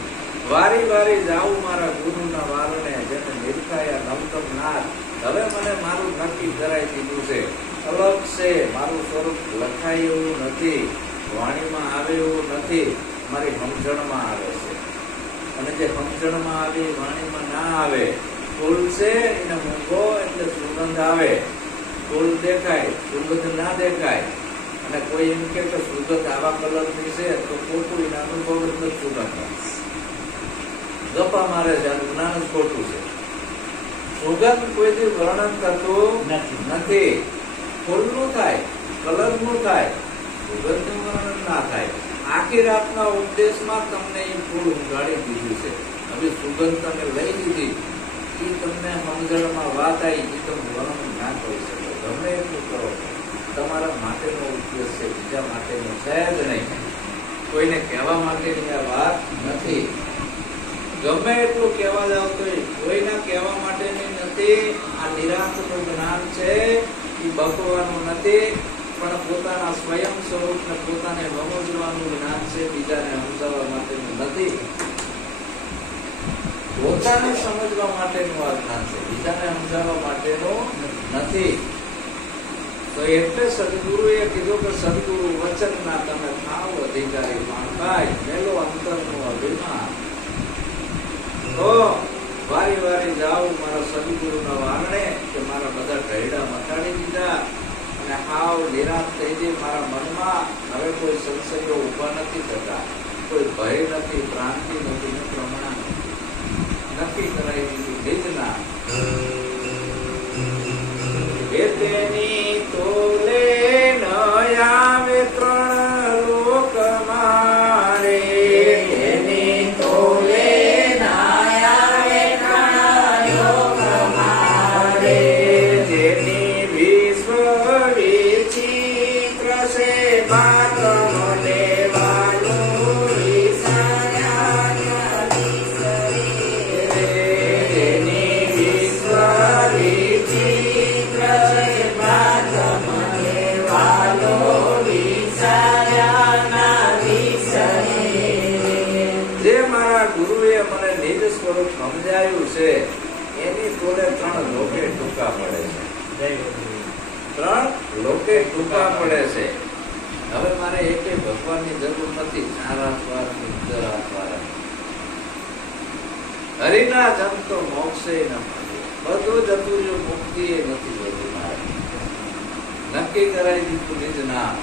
વારી વારી જાઉં મારા ગુરુના વારણે જેને નિરખાયા નવતમ નાથ હવે મને મારું નક્કી કરાઈ દીધું છે અલગ છે મારું સ્વરૂપ લખાય એવું નથી વાણીમાં આવે એવું નથી મારી સમજણમાં આવે છે અને જે સમજણમાં આવે વાણીમાં ના આવે ફૂલ છે એને મૂકો એટલે સુગંધ આવે ફૂલ દેખાય સુગંધ ના દેખાય અને કોઈ એમ કે સુગંધ આવા કલરની છે તો ખોટું એના અનુભવ જ નથી સુગંધ ગપ્પા મારે છે જ્ઞાન જ ખોટું છે સુગંધ કોઈથી વર્ણન કરતું નથી ફૂલનું થાય કલરનું થાય સુગંધનું વર્ણન ના થાય આખી રાતના ઉપદેશમાં તમને એ ફૂલ ઉગાડી દીધું છે હવે સુગંધ તમે લઈ લીધી એ તમને સમજણમાં વાત આવી એ તમે વર્ણન ના કરી શકો ગમે એટલું કરો તમારા માટેનો ઉપદેશ છે બીજા માટેનો છે જ નહીં કોઈને કહેવા માટેની આ વાત નથી ગમે એટલું કહેવા જાવ તો કોઈના કહેવા માટેની નથી આ નિરાંતનું જ્ઞાન છે એ બકવાનું નથી પણ પોતાના સ્વયં સ્વરૂપને પોતાને સમજવાનું જ્ઞાન છે બીજાને સમજાવવા માટેનું નથી પોતાને સમજવા માટેનું આ જ્ઞાન છે બીજાને સમજાવવા માટેનું નથી તો એટલે સદગુરુએ કીધું કે સદગુરુ વચનના તમે થાવ અધિકારી માણભાઈ મેલો અંતરનું અભિમાન તો વારી વારી જાઓ મારા સદગુરુના વારણે કે મારા બધા ઢૈડા મટાડી દીધા અને હાવ નિરાશ થઈ ગઈ મારા મનમાં હવે કોઈ સંશયો ઉભા નથી થતા કોઈ ભય નથી ભ્રાંતિ નથી પ્રમાણ નક્કી કરાવી દીધું નિજના તેની તોલે ન આવે ત્રણ લોક મારે તેની તોલે નિજ સ્વરૂપ સમજાયું છે એની તોલે 3 લોકે ટૂંકા પડે છે. 3 લોકે ટૂંકા પડે છે. હવે મારે એકે ભગવાનની જરૂર નથી. હરિના જન તો મોક્ષે ન મળે. બધું જતું રહ્યું, મુક્તિ એ નથી બધું મારે. નક્કી કરાવી દીધું નિજ નામ.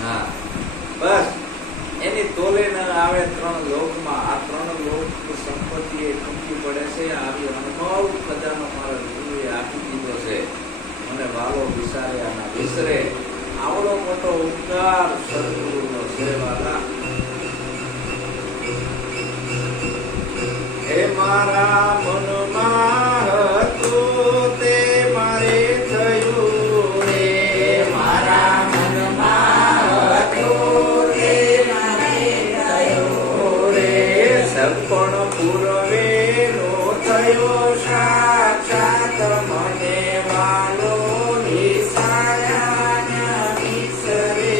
હા બસ એની તોલે ન આવે 3 લોકમાં. આ 3 લોક સંપત્તિ એ ટૂંકી પડે છે. આવી અનમોલ ખજાનો મારા ગુરુએ આપી દીધો છે. મને વાલો વિચારે આના વિસરે. આવડો મોટો ઉપકાર સદગુરુનો છે વાલા. હે મારા મનમાં હતું તે મારે થયું. હે મારા મનમાં હતું તે મારે થયું. રે સપણ પૂર્વે નો થયો સાક્ષાત મને વાલો વિસાયા વિસરે.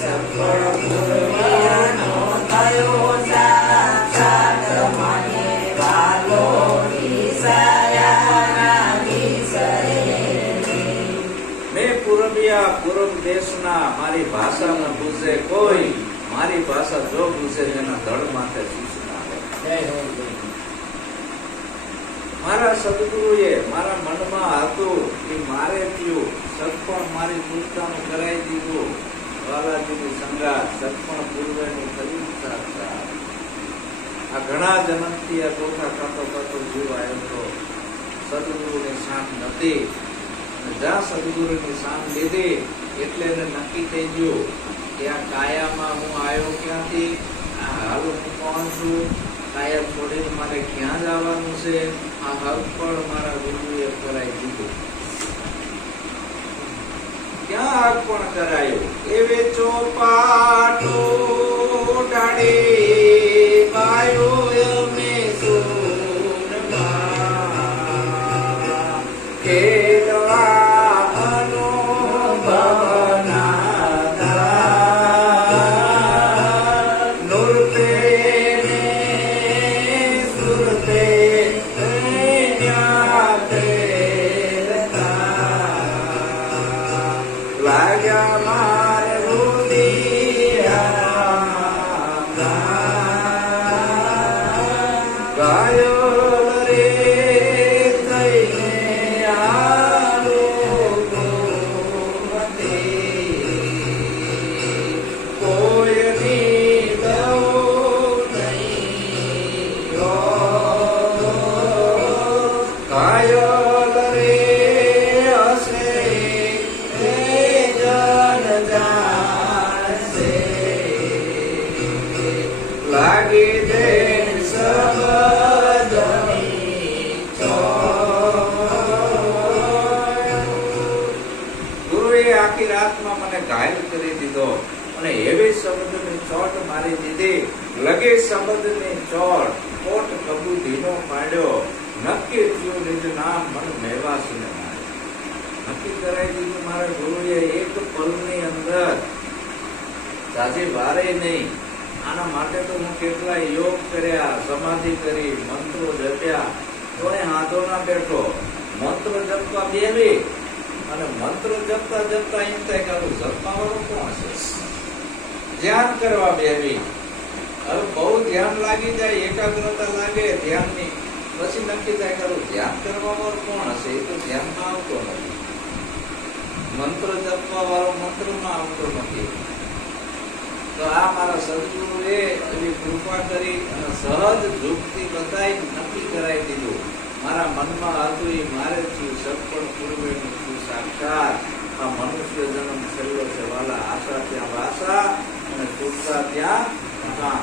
સપણ પૂર્વનો થયો સાક્ષાત મને વાલો વિસાયા વિસરે. મેં પૂર્વ દેશના મારી ભાષા ન પૂછે કોઈ. મારી ભાષા જો પૂછે તેના ધડ માથે સૂચના હોય. મારા સદગુરુએ મારા મનમાં હતું કે મારે થયું. સત્પણ મારી પૂરતાનું કરાવી દીધું. વાલાજીની સંગાત સત્પણ પૂર્વેનું થયું સાક્ષાત. આ ઘણા જન્મથી આ ચોખા ખાતો જીવ આવ્યો હતો. સદગુરુની સાથ નથી. જ્યાં સદગુરુની સાથ લીધી એટલે એને નક્કી થઈ ગયું કે આ કાયામાં હું આવ્યો ક્યાંથી, આ હાલ હું કોણ છું, કાયા છોડીને મારે ક્યાં જવાનું છે. આ હક પણ મારા ગુરુએ કરાવી દીધું. ક્યાં હક પણ કરાયું. એવે ચોપાટો ડાળી પાયો અમે સોનમાં ખેલવાનો ભવનાથા નૃતે ને સુરતે ન્યાતે લાગ્યા મારે ગાયો રે થઈને આલો કોઈની દઉં નહીં ગાયો રે હશે એ જન જાણશે લાગી દે આખી રાતમાં મને ઘાયલ કરી દીધો અને એવી શબ્દની ચોટ મારી દીધી. લગે શબ્દની ચોટ કોટ કબૂધીનો પાડ્યો. નક્કી થયું નિજ નામ મન મેવાસીને મારે. નક્કી કરાવી દીધું મારા ગુરુએ એક પલની અંદર. સાજી વારે નહીં. આના માટે તો હું કેટલા યોગ કર્યા, સમાધિ કરી, મંત્રો જપ્યા, તોય હાથો ના બેઠો. મંત્ર જપવા બેવી અને મંત્ર જપતા જપતા એમ થાય કે આવું જપવા વાળો કોણ છે. ધ્યાન કરવા બેવી. હવે બહુ ધ્યાન લાગી જાય, એકાગ્રતા લાગે ધ્યાનની, પછી નક્કી થાય કે આવું ધ્યાન કરવા વાળો કોણ હશે. એ તો ધ્યાનમાં આવતો નથી. મંત્ર જપવા વાળો મંત્રમાં આવતો નથી. તો આ મારા સદગુરુએ એવી કૃપા કરી અને સહજ યુક્તિ બતાવી નક્કી કરાવી દીધું. મારા મનમાં હતું એ મારે થયું. સત્પણ પૂર્વેનું થયું સાક્ષાત. આ મનુષ્ય જન્મ છેલ્લો છે વાલા. આશા ત્યાં વાસા અને સુરતા ત્યાં મકાન.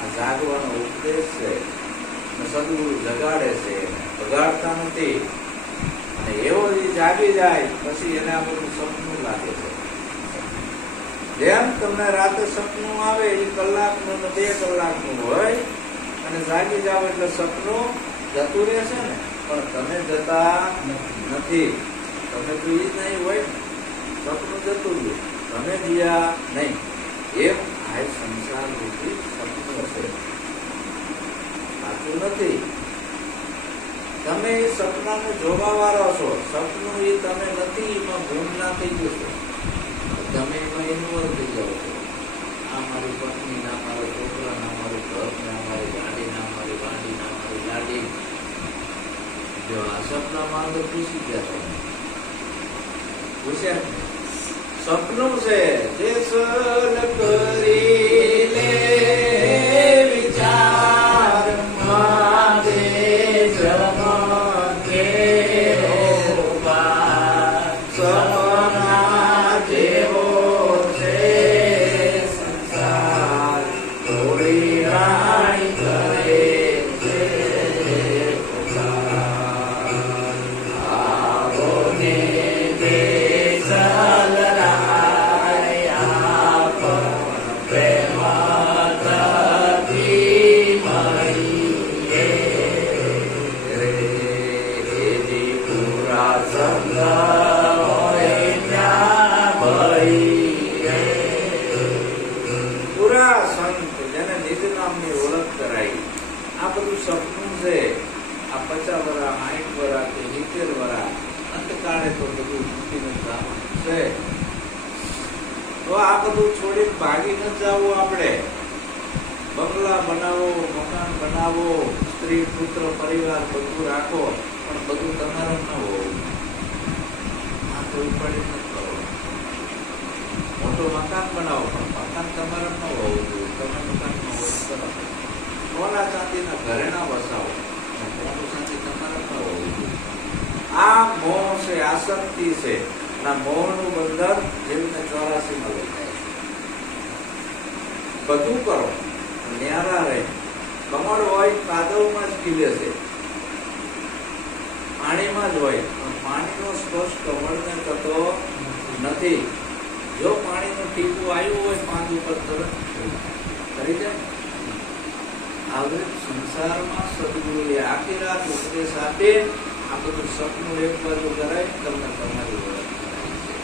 આ જાગવાનો ઉપદેશ છે. સદગુરુ જગાડે છે, બગાડતા નથી. અને એવો જે જાગી જાય પછી એને આ બધું સપનું લાગે છે. જેમ તમને રાતે સપનું આવે એ કલાકનું ને 2 કલાકનું હોય અને જાગી જાવ એટલે સપનું જતું રહેશે ને, પણ તમે જતા નથી. તમે તો એ નહીં હોય, સપનું જતું રહ્યું, તમે ગયા નહીં. એમ આ સંસાર રૂપી સપનું છે. નથી. તમે એ સપનાને જોવાવાળા છો. સપનું એ તમે નથી, એમાં ગુમ ના થઈ જશો. તમે એમાં ઇન્વોલ્વ થઈ જાઓ છો. આ મારી પત્ની, ના મારો છોકરા, ના મારું ઘર, ના મારી ગાડી, ના મારી વાડી, ના મારી લાડી. જો આ સપનામાં તો પૂછી ગયા તમે પૂછ્યા સપનું છે જે સલ કરી લે વિચાર માગે જમકે સપના જેવો છે સંસાર થોડી રાણી કરે છે આવો ને સપનું છે. આ 50 વર્ષ 60 વર્ષ કે 70 વર્ષ અંતકાળે તો બધું મૂકીને જવાનું છે. તો આ બધું છોડીને ભાગી ન જવું. આપણે બંગલા બનાવો, મકાન બનાવો, સ્ત્રી પુત્ર પરિવાર બધું રાખો, પણ બધું તમારું ન હોવું. આ તો ઉપાડી ન કરો. મોટું મકાન બનાવો, પણ મકાન તમારું ન હોવું જોઈએ. તમે મકાનમાં હોય કરો. સોના ચાંદીના ઘરેણા વસાવો, સોનું ચાંદી તમારા ન હોવું જોઈએ. આ મોહ છે, આસક્તિ છે. અને મોહનું બંધન જેવીને 84 લઈ જાય. બધું કરો, ન્યારા રહે. કમળ હોય કાદવમાં જ ખીલે છે, પાણીમાં જ હોય, પણ પાણીનો સ્પર્શ કમળને થતો નથી. જો પાણીનું ટીપું આવ્યું હોય પાંદ ઉપર તરત કરી જાય. આવી સંસારમાં સદગુરુએ આખી રાત ઉપદેશ આપે. આ બધું સપનું એક બાજુ કરાય, તમને તમારી ઓળખ કરાય છે.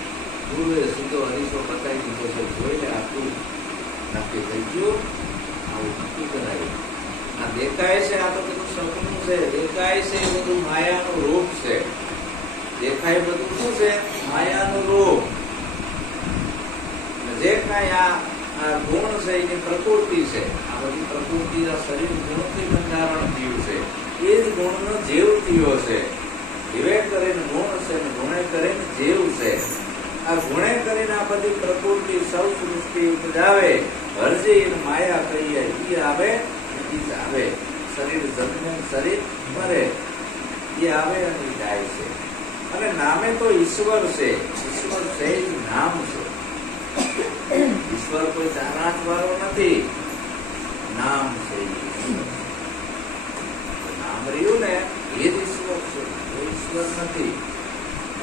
ગુરુએ સીધો હરીશો બતાવી દીધો છે. જોઈને આટલું નક્કી થઈ ગયું. આવું નક્કી કરાયું. આ દેખાય છે, આ તો બધું સપનું છે. દેખાય છે એ બધું માયાનું રૂપ છે. દેખાય બધું શું છે? માયાનું રૂપ. જે કાંઈ આ ગુણ છે એની પ્રકૃતિ છે. આ બધી પ્રકૃતિ શરીર ગુણથી બંધારણ થયું છે. એ જ ગુણનો જીવ થયો છે. જીવે કરીને ગુણ છે, ગુણે કરીને જીવ છે. આ ગુણે કરીને આ બધી પ્રકૃતિ સૌ સૃષ્ટિ ઉપજાવે. હરજી માયા કહીએ ઈ આવે ઈ જ આવે. શરીર જન્મે શરીર મરે, એ આવે અને જાય છે. અને નામે તો ઈશ્વર છે. ઈશ્વર છે એ નામ છે. ઈશ્વર કોઈ ચારાટ વાળો નથી, નામ છે. નામ રહ્યું ને એ જ ઈશ્વર છે, કોઈ ઈશ્વર નથી.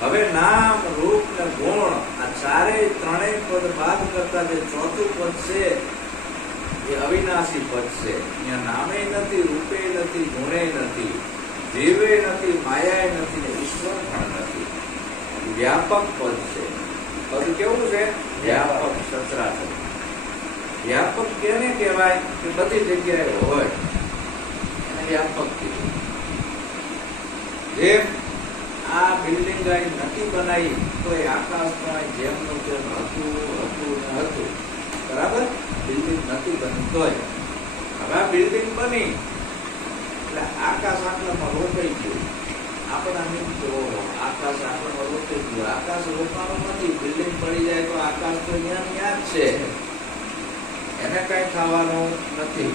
હવે નામ, રૂપ ને ગુણ આ ત્રણેય પદ બાદ કરતા જે ચોથું પદ છે એ અવિનાશી પદ છે. અહીંયા નામે નથી, રૂપે નથી, ગુણે નથી, જીવે નથી, માયા નથી ને ઈશ્વર પણ નથી. વ્યાપક પદ છે. પદ કેવું છે? વ્યાપક, સચરાચર. વ્યાપક કેને કહેવાય? કે બધી જગ્યાએ હોય એને વ્યાપક કીધું. જેમ આ બિલ્ડિંગ નથી બનાવી તો એ આકાશમાં જેમનું તેમ હતું. બરાબર? બિલ્ડિંગ નથી બની તોય હવે આ બિલ્ડિંગ બની એટલે આકાશ આટલામાં રોકાઈ ગયું. આપણા આકાશ આટલામાં રોકાઈ ગયું. આકાશ રોકવાનું નથી. બિલ્ડિંગ પડી જાય તો આકાશ તો ત્યાં જ છે, એને કઈ થવાનું નથી.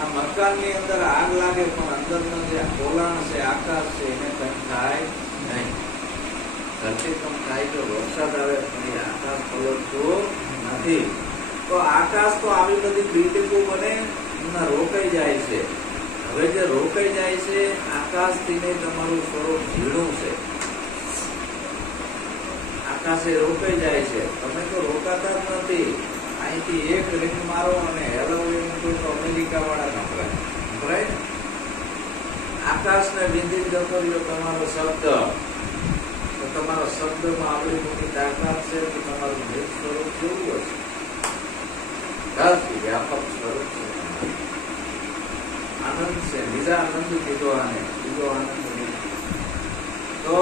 આ મકાનની અંદર આગ લાગે પણ અંદરના જે પોલાણ છે, આકાશ છે, એને કઈ થાય નહીં. ધરતીકંપ થાય તો વરસાદ આવે પણ એ આકાશ પલટતું નથી. તો આકાશ તો આવી બધી બિલ્ડિંગો બને એમાં રોકાઈ જાય છે. હવે જે રોકાઈ જાય છે આકાશથી નહીં, તમારું સ્વરૂપ ઝીણું છે. આકાશે રોકાઈ જાય છે, તમે તો રોકાતા જ નથી. અહીંથી એક રિંગ મારો અને હેલો તો અમેરિકા વાળા સંભળાય. આકાશને વિંધી જતો રહ્યો તમારો શબ્દ, તો તમારા શબ્દમાં આવડી મોટી તાકાત છે તો તમારું નિજ સ્વરૂપ કેવું હશે? વ્યાપક સ્વરૂપ છે. આનંદ આનંદ છે, નિરાનંદ કીધો આને, બીજો આનંદ નહીં. તો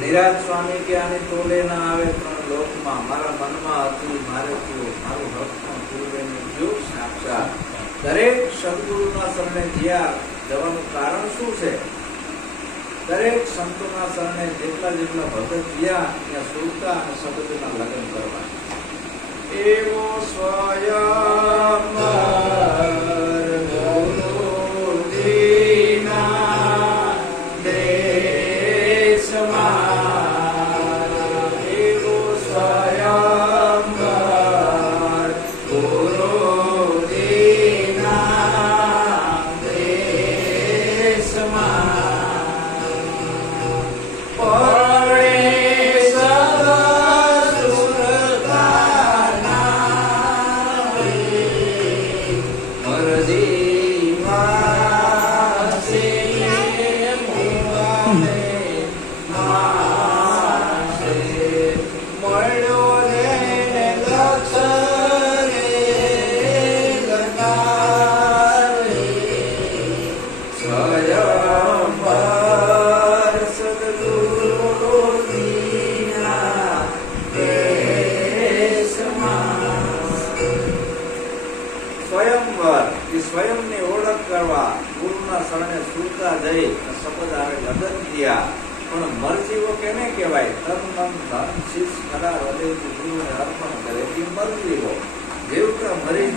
નિરાજ સ્વામી કે આની તોલે ના આવે ત્રણ લોકમાં, મારા મનમાં હતું મારે તું, મારું હક પણ પૂર્વેનું જો સાક્ષાત. દરેક સદગુરુના શરણે જવાનું કારણ શું છે? દરેક સંતોના શરણે જેટલા ભગત ગયા ત્યાં સુરતા અને સદગુરુના લગ્ન કરવા. એવો સ્વયં સ્વયંની ઓળખ કરવા ગુરુના શરણે સુરતા જઈ શપથ આવે લગ્ન થયા. પણ મરજીવો કેને કહેવાય? તન મન ધન શીશ ખરા હૃદયથી ગુરુને અર્પણ કરે તે મરજીવો. જીવતા મરી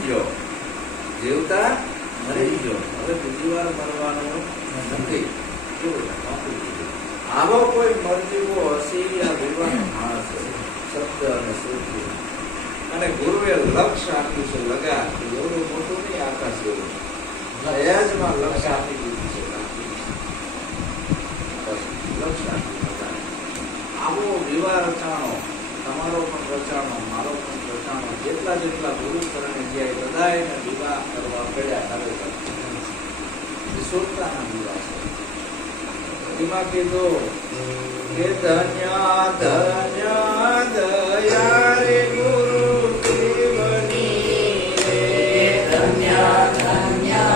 ગયો, હવે બીજી વાર મરવાનું નથી. આવો કોઈ મરજીવો હસી આ વિવાહ માણસ શબ્દ અને સુરતી. અને ગુરુએ લક્ષ્ય આપ્યું છે, લગા એવડું મોટું નહીં, આકાશ એવું સહેજમાં લક્ષ્ય આપી દીધું છે. લક્ષ્ય આપ્યું. આવો વિવાહ રચાણો, તમારો પણ રચાણો, મારો પણ રચાણો, જેટલા ગુરુ શરણે ગયા બધાને વિવાહ કરવા પડ્યા. ખરેખર સુરતાના વિવાહ છે. એમાં કીધું કે ધન્ય ધન્ય દયા રે ગુરુ દેવની રે, ધન્ય ધન્ય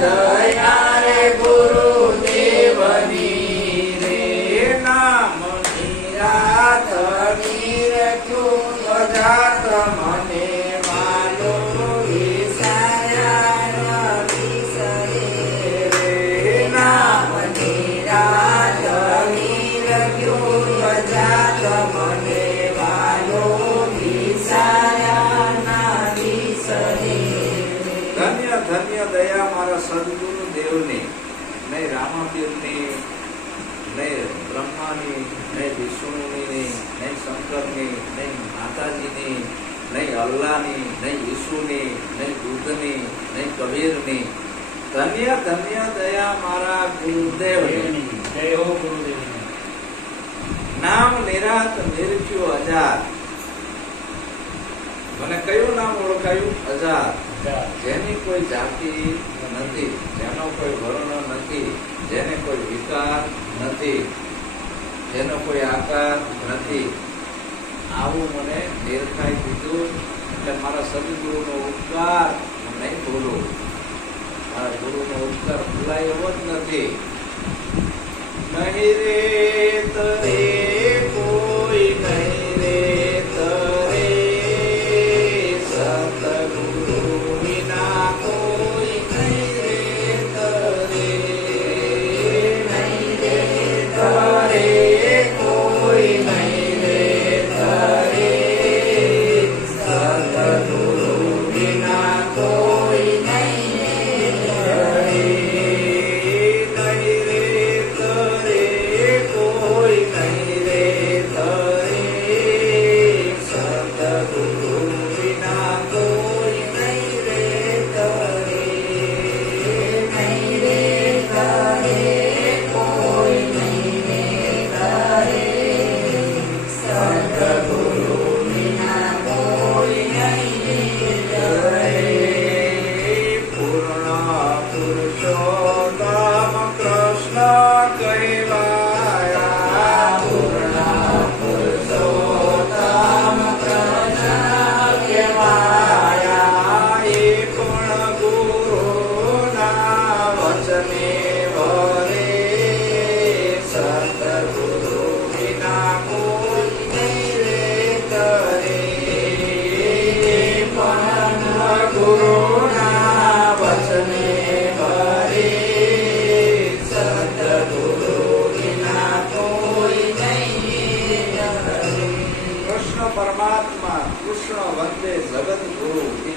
દયા રે ગુરુ દેવની રે. નામ નિરાત નિરખ્યું અજાત મને માલો વિસાયા વિસરે રે. નામ નિરાત નિરખ્યું અજાત મને માલો વિસાયા વિસરે. ધન્ય ધન્ય દયા મારા સદગુરુ દેવની, નહીં રામાપીરની, નહીં બ્રહ્માની, નહીં વિષ્ણુની, નહીં શંકરની, નહીં માતાજીની, નહીં અલ્લાહની, નહીં ઈસુની, નહીં બુદ્ધની, નહીં કબીરની. ધન્ય ધન્ય દયા મારા ગુરુદેવની. નામ નિરાત નિરખ્યું અજાત. મને કયું નામ ઓળખાયું? અજાત. જેની કોઈ જાતિ નથી, જેનો કોઈ વર્ણ નથી, જેને કોઈ વિકાર નથી, જેનો કોઈ આકાર નથી, આવું મને નિરખાઈ દીધું. એટલે મારા સદગુરુનો ઉપકાર હું નહીં ભૂલું. મારા ગુરુનો ઉપકાર ભૂલાય એવો જ નથી. નહીં રે તરે કોઈ નહીં રે તરે, સતગુરુ વિના કોઈ નહીં રે તરે. નહીં રે તરે કોઈ નહીં રે તરે, સતગુરુ વિના કોઈ નહીં રે તરે. નહીં રે તરે કોઈ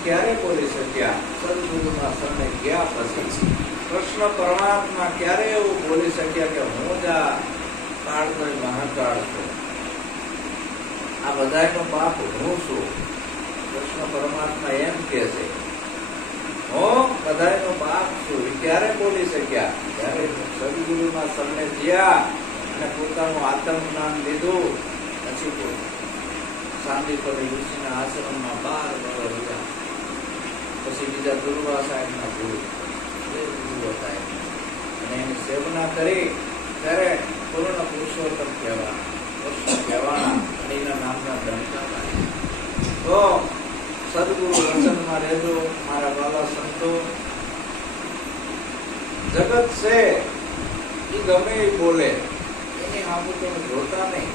ક્યારે બોલી શક્યા? સદગુરુના શરણે ગયા પછી. કૃષ્ણ પરમાત્મા ક્યારે એવું બોલી શક્યા કે હું જ આ કાળનો મહાકાળ છું, આ બધાનો બાપ હું છું? કૃષ્ણ પરમાત્મા એમ કે છે હું બધાનો બાપ છું. એ ક્યારે બોલી શક્યા? ત્યારે સદગુરુના શરણે ગયા અને પોતાનું આત્મ જ્ઞાન લીધું પછી બોલ્યા. સાંદીપની ઋષિના આશ્રમમાં 12 વર્ષ રહ્યા. પછી બીજા દુર્વા સાહેબના ગુરુ હતા અને એની સેવના કરી ત્યારે પૂર્ણ પુરુષોત્તમ કહેવાના અને એના નામના ડંકા. તો સદગુરુ વચનમાં રહેજો મારા વાલા સંતો. જગત છે એ ગમે એ બોલે, એની આવું તો જોતા નહીં.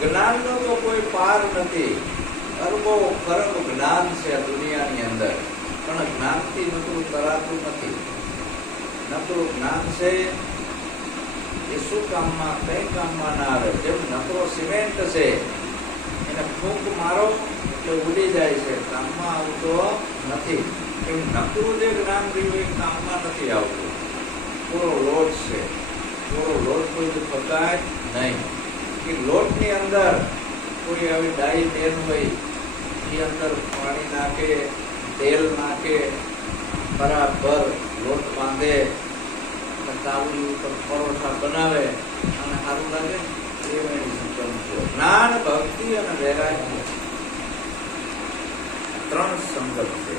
જ્ઞાનનો તો કોઈ પાર નથી. અરબો ખરબ જ્ઞાન છે આ દુનિયાની અંદર, પણ જ્ઞાનથી નકરું કરાતું નથી. નકરું જ્ઞાન છે એ શું કામમાં, કઈ કામમાં ના આવે. જેમ નકરો સિમેન્ટ છે, એને ફૂંક મારો એટલે ઉડી જાય છે, કામમાં આવતો નથી. એમ નકરું જે જ્ઞાન રહ્યું એ કામમાં નથી આવતું. પૂરો લોટ છે, પૂરો લોટ કોઈ પકાય નહીં. એ લોટની અંદર કોઈ આવી ડાઈ તેલ હોય, એ અંદર પાણી નાખે, તેલ નાખે, બરાબર લોટ બાંધે અને તાવડી ઉપર પરોઠા બનાવે અને સારું લાગે. જ્ઞાન, ભક્તિ અને વૈરાગ્ય 3 સંગત છે.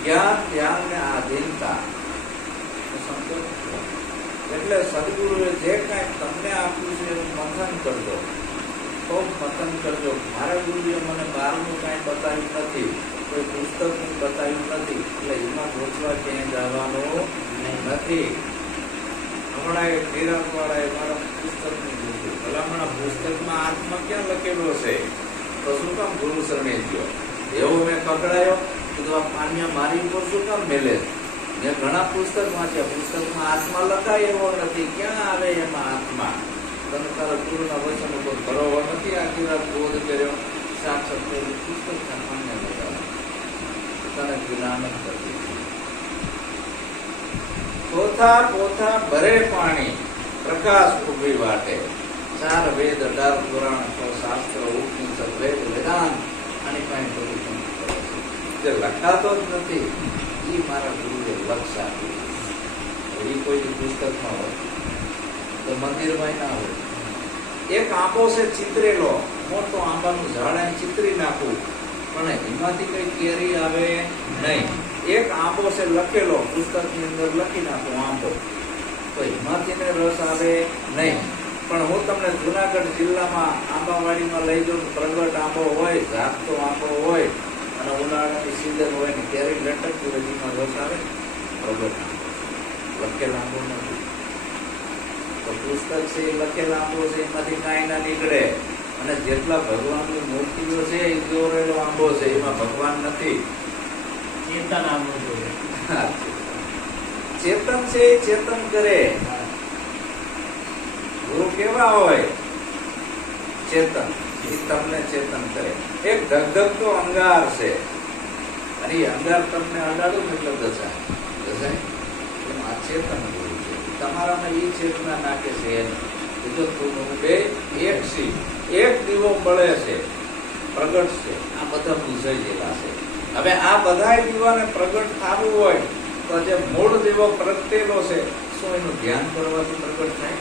જ્ઞાન, ધ્યાન ને આધીનતા સંગત છે. એટલે સદગુરુએ જે કાંઈ તમને આપ્યું છે એવું મંથન કરજો, ખૂબ મંથન કરજો. મારા ગુરુએ મને બહારનું કાંઈ બતાવ્યું નથી, કોઈ પુસ્તકનું બતાવ્યું નથી, એટલે એમાં ગોતવા ક્યાંય જવાનું નથી. હમણાં એક નિરાંતવાળાએ મારા પુસ્તકનું જોયું, ભલામણા પુસ્તકમાં આત્મા ક્યાં લખેલો છે, તો શું કામ ગુરુ શરણે ગયો? એવો મેં પકડાયો તો આ માન્ય મારી ઉપર શું કામ મેલે? મેં ઘણા પુસ્તક વાંચ્યા, પુસ્તકમાં આત્મા લખાય એવો નથી. ક્યાં આવે એમાં આત્મા? તમે તારા ગુરુના વચન ઉપર ભરોવો નથી. આખી રાત બોધ કર્યો, સાક્ષાત પુસ્તક માન્ય લખાવે તને જ્ઞાન જ કરતી. પોથા પોથા ભરે પાણી, પ્રકાશ ઉભી વાટે. 4 વેદ 18 પુરાણ 6 શાસ્ત્ર ઉપનિષદ વેદ વેદાંત આની પાસે બધું જે લખાતો જ નથી એ મારા ગુરુએ લક્ષ આપ્યું. એ કોઈ પુસ્તકમાં હોય તો મંદિરમાં ના હોય. એક આંબો છે ચિતરેલો, મોટો આંબાનું ઝાડ ચિતરી નાખવું, પણ એમાંથી કઈ કેરી આવે નહીં. એક આંબો છે લખેલો, પુસ્તકની અંદર લખી નાખું આંબો, તો એમાંથી રસ આવે નહીં. પણ હું તમને જુનાગઢ જિલ્લામાં આંબાવાડીમાં લઈ જાઉં, પ્રગટ આંબો હોય, ઝાકતો આંબો હોય અને ઉનાળાની સિઝન હોય ને કેરી લટકતી હોય, એમાં રસ આવે. પ્રગટ આંબો લખેલા આંબો નથી. તો પુસ્તક છે એ લખેલા આંબો છે, એમાંથી કાંઈ ના નીકળે. અને જેટલા ભગવાનની મૂર્તિઓ છે એ દોરેલો આંબો છે, એમાં ભગવાન નથી. ચેતન આંબો ચેતન છે એ ચેતન કરે. ગુરુ કેવા હોય? ચેતન. એ તમને ચેતન કરે. એક ધગધગતો અંગાર છે અને એ અંગાર તમને અડાડું ને એટલે દસાય. આ ચેતન ગુરુ છે. તમારામાં એ ચેતના નાખે છે બે એક સી એક દીવો બળે છે, પ્રગટ છે. આ બધા પૂછાઈ ગયેલા છે. હવે આ બધા દીવાને પ્રગટ થવું હોય તો જે મૂળ દીવો પ્રગટેલો છે, શું એનું ધ્યાન કરવાથી પ્રગટ થાય?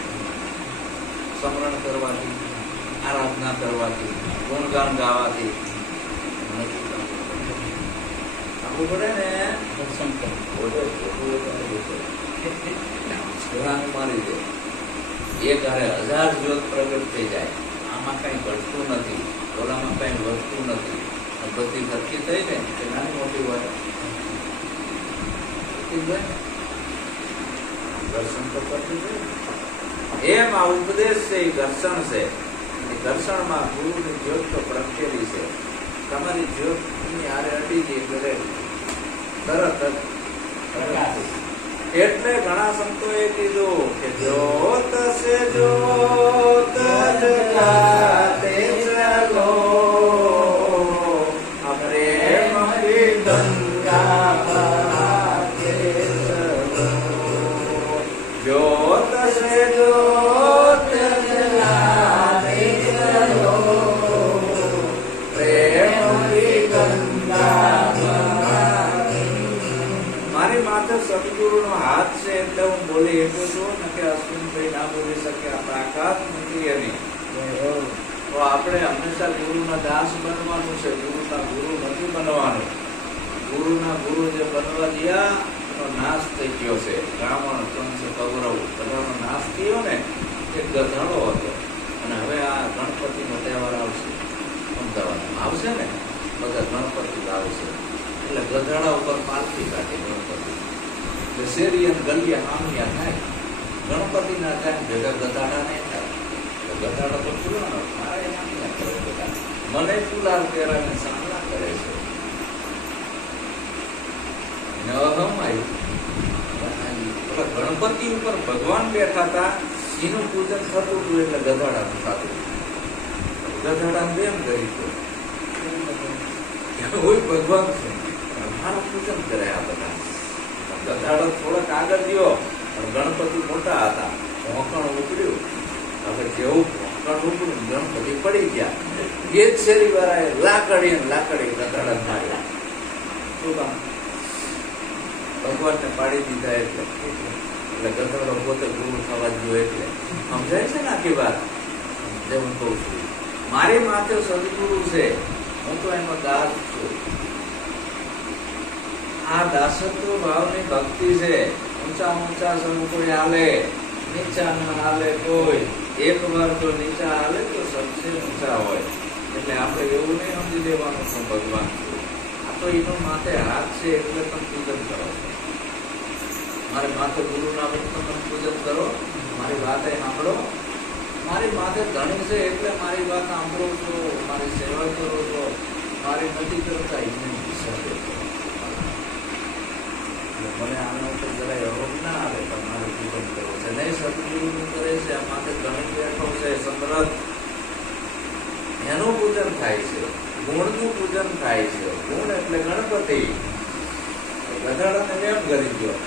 સ્મરણ કરવાથી, આરાધના કરવાથી, ગુણગાન ગાવાથી આપવું પડે ને. દર્શન મારી દે એક હારે 1000 જ્યોત પ્રગટ થઈ જાય. આમાં કઈ ઘટતું નથી, ઓલામાં કઈ વધતું નથી. બધી સરખી થઈ ને તે નાની મોટી હોય દર્શન તો કરતું છે. એમ આ ઉપદેશ છે એ દર્શન છે. દર્શનમાં ગુરુની જ્યોત તો પ્રગટેલી છે. તમારી જ્યોત ની હારે અડી ગઈ એટલે તરત જ. એટલે ઘણા સંતોએ કીધું કે જ્યોત સે જ્યોત જગાતે ચલો ગંગા પહાકે સર્વો જ્યોત સે જ્યોત જલાવે ચલો પ્રેમ કી ગંગા પહાકે. મારી માથે સદગુરુનો હાથ છે એટલે હું બોલી શકું છું ને કે અશ્વિનભાઈ ના બોલી શકે. આ તાકાત નથી એની. તો આપણે હંમેશા ગુરુના દાસ બનવાનું છે, ગુરુના ગુરુ નથી બનવાનું. ગુરુના ગુરુ જે બનવા ગયા એનો નાશ થઈ ગયો છે. રાવણ, કંસ, કૌરવ બધાનો નાશ થયો ને એ ગધેડો હતો. અને હવે આ ગણપતિનો તહેવાર આવશે, અમદાવાદમાં આવશે ને, બધા ગણપતિ આવશે એટલે ગધેડા ઉપર પાલખી કાઢે ગણપતિ. એટલે શેરી અને ગલિયા હામિયા થાય. ગણપતિના થાય ભેગા ગધાડા નહીં થાય. ગધાડા તો ફૂલાનો મારે હામિયા કરે બધા. મને ફૂલાર પહેરાને સામના કરે છે. ગણપતિ ઉપર ભગવાન બેઠા હતા, એનું પૂજન થતું હતું એટલે ગધાડાનું થતું. ગધાડાને એમ કરી કોઈ ભગવાન છે મારું પૂજન કરે આ બધા. ગધાડો થોડોક આગળ ગયો પણ ગણપતિ મોટા હતા, ભોંકણ ઉપડ્યું. હવે જેવું ભોંકણ ઉપડ્યું ગણપતિ પડી ગયા. એ જ શેરી વાળાએ લાકડી ગધાડા માર્યા. શું કામ? ભગવાનને પાડી દીધા એટલે ગધેડો પોતે ગુરુ થવા ગયો એટલે. સમજાય છે ને આખી વાત? જે હું કઉ છું મારી માથે સદગુરુ છે, હું તો એમાં દાસ છું. આ દાસત્વ ભાવની ભક્તિ છે. ઊંચા ઊંચા સૌ કોઈ હાલે, નીચા ના હાલે કોઈ. એક વાર તો નીચા હાલે તો સબસે ઊંચા હોય. એટલે આપણે એવું નહીં સમજી લેવાનું હું ભગવાન છું. આ તો એનો માથે હાથ છે એટલે તમે પૂજન કરો છો. મારે માથે ગુરુ ના તમે પૂજન કરો. મારી વાત સાંભળો. મારી માથે ધણી છે એટલે મારી વાત સાંભળો છો, મારી સેવા કરો છો. મારી નથી કરતા એને હિસાબે મને આના ઉપર જરાય અરોગ ના આવે. તમારે પૂજન કરવો છે નહીં. સદગુરુનું કરે છે, આ માથે ધણી બેઠો છે સમરથ, એનું પૂજન થાય છે. ગુણનું પૂજન થાય છે. ગુણ એટલે ગણપતિ. ગધાડાને એમ કરી ગયો,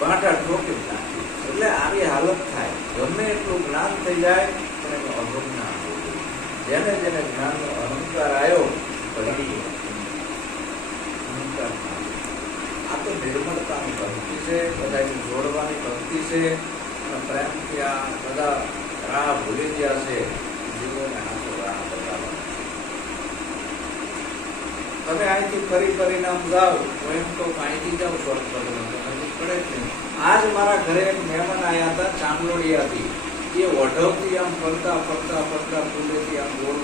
પાટા ઠોકી નાખી. એટલે આવી હાલત થાય. ગમે એટલું જ્ઞાન થઈ જાય પણ એનો અભંગ ના આવવો. જેને જેને જ્ઞાનનો અહંકાર આવ્યો પડી અહંકાર. આ તો નિર્મળતાની ભક્તિ છે, બધાને જોડવાની ભક્તિ છે. અને પ્રેમથી આ બધા રાહ ભૂલી ગયા છે. જીવોને હાથો રાહ બતાવવા. તમે અહીંથી ફરીને આમ જાઓ તો એમ તો અહીંથી જાઓ શોર્ટકટમાં નજીક પડે જ નહીં. આજ મારા ઘરે એક મહેમાન આવ્યા હતા ચાંદલોડિયાથી. એ ઓઢવથી આમ ફરતા ફૂલેથી આમ ગોળ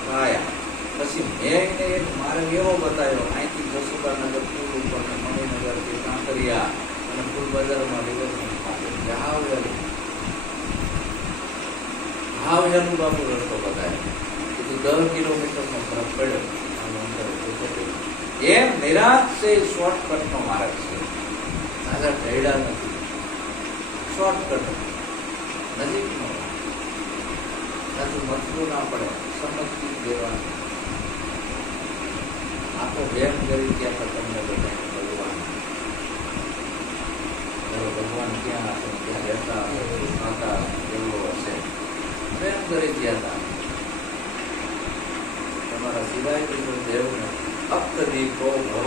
ફરાયા. પછી મેં એક મારે એવો બતાવ્યો અહીંથી જસુદાનગર પુલ ઉપર ને મણિનગરથી કાંકરિયા અને ફૂલ બજારમાં હાવેલું બાપુ રસ્તો બતાવ્યો. કીધું 10 કિલોમીટરનો ફરક પડ્યો. એમ નિરાશ છે શોર્ટકટ નો માર્ગ છે. આગળ ઢેડા નથી, શોર્ટકટ નજીક નો. મથવું ના પડે, સમજથી દેવાનું. આખો વેમ કરી ત્યાં તમને બધા ભગવાન ક્યાં હશે, ત્યાં રહેતા માતા એવો હશે. વેમ કરી ગયા હતા. તમારા સિવાય કોઈ દેવ નથી. भक्त दीपो भव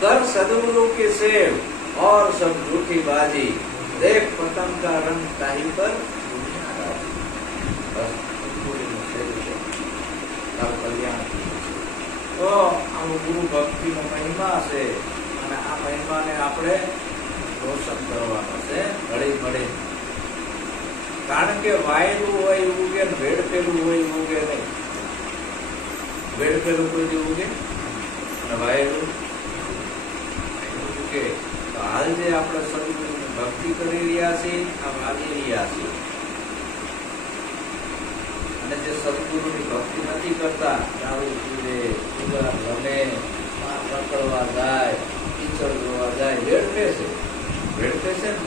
कर सदगुरु के सेव और सब झूठी बाजी देख पतंग का रंग काही पर तो આ ગુરુ ભક્તિ નો મહિમા છે અને આ મહિમાને આપણે રોશન કરવાનો છે ઘડી ઘડી. કારણ કે વાયલું હોય ઉગે, ભેડ પેલું હોય ઉગે નહીં. વેડ પેલું કોઈ જેવું ઉગે અને વાયેલું ઉગે. તો હાલ જે આપણે સદગુરુની ભક્તિ કરી રહ્યા છીએ, આ વાગી રહ્યા છીએ. અને જે સદગુરુની ભક્તિ નથી કરતા, દારૂ પીવે, જુગાર રમે, પકડવા જાય, કીચડ જોવા જાય, વેડફે છે ને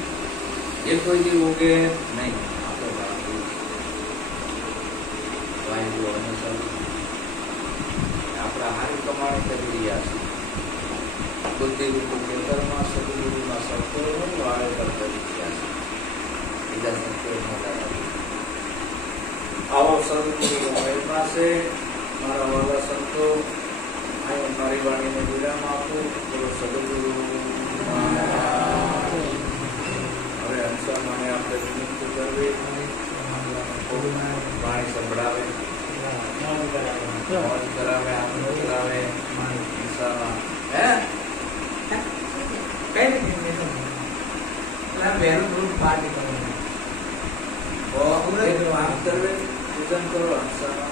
એ કોઈ દી ઉગે નહીં. આપણે વાયેલું હંમેશા આપણા હારી પ્રમાણે કરી રહ્યા છે. બુદ્ધિરૂપી ખેતરમાં સદગુરુના સંતોનું વાવેતર કરી રહ્યા છે. બીજા સંતોનો આવો સદગુરુ મહિમા છે. મારા વાલા સંતો, અહીં મારી વાણીને વિરામ આપું. બોલો સદગુરુ. હવે હંસામાને આપણે વિનંતી કરવી, પાણી સંભળાવે, મોજ કરાવે, આનંદ કરાવે. હંસામાં હે કઈ રીતે વહેલું થોડું પાર્ટી કરવાનું આમ કરવે, પૂજન કરો. હંસામાં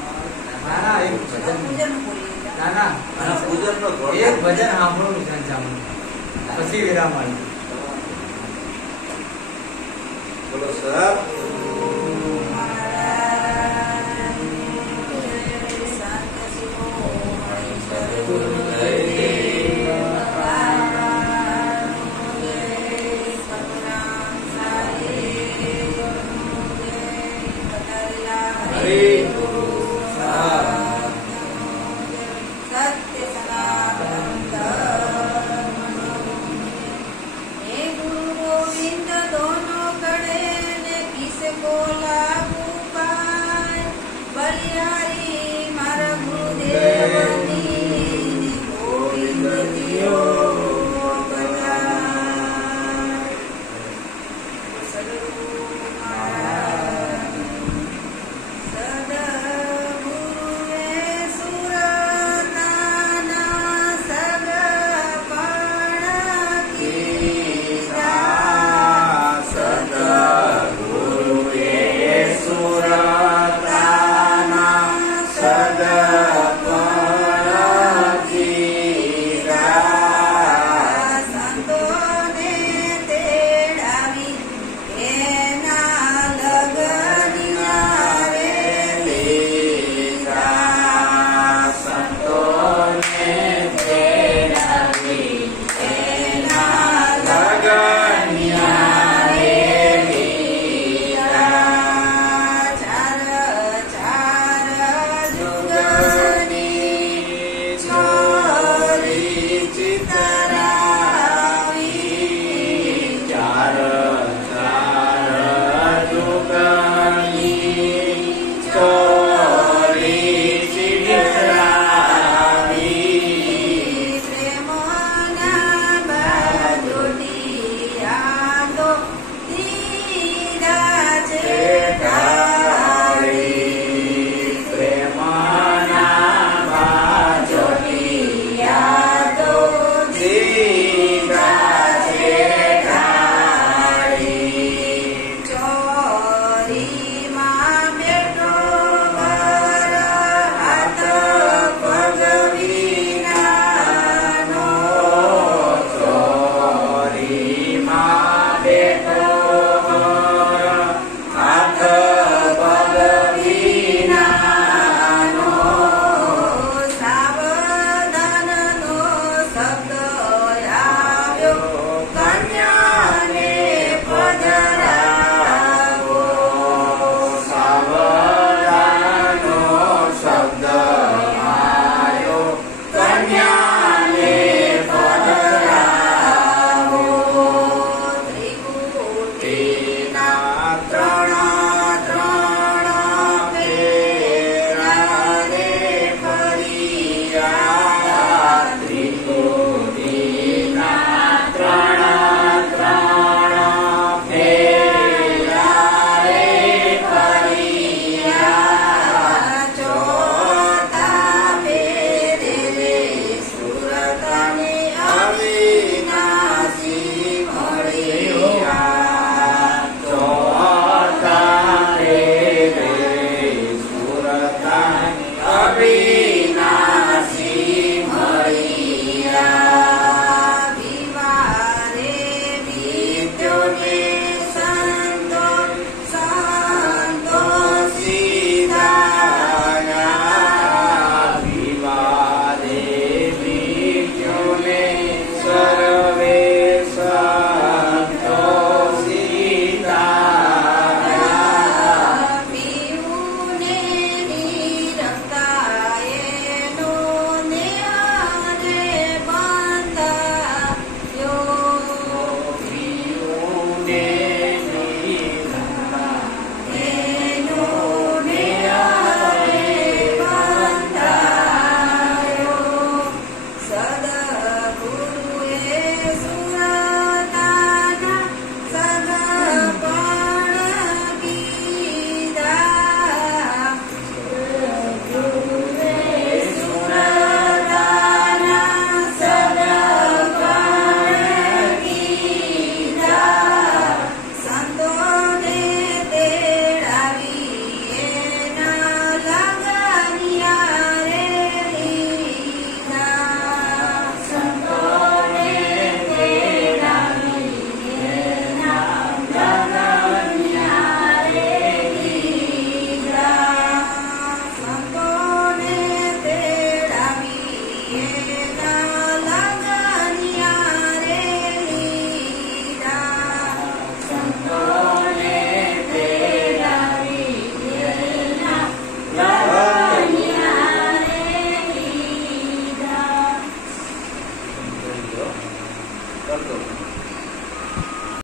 પૂજન નો એક ભજન સાંભળવું છે, પછી વિરામ આવી. બોલો સર. સંતોને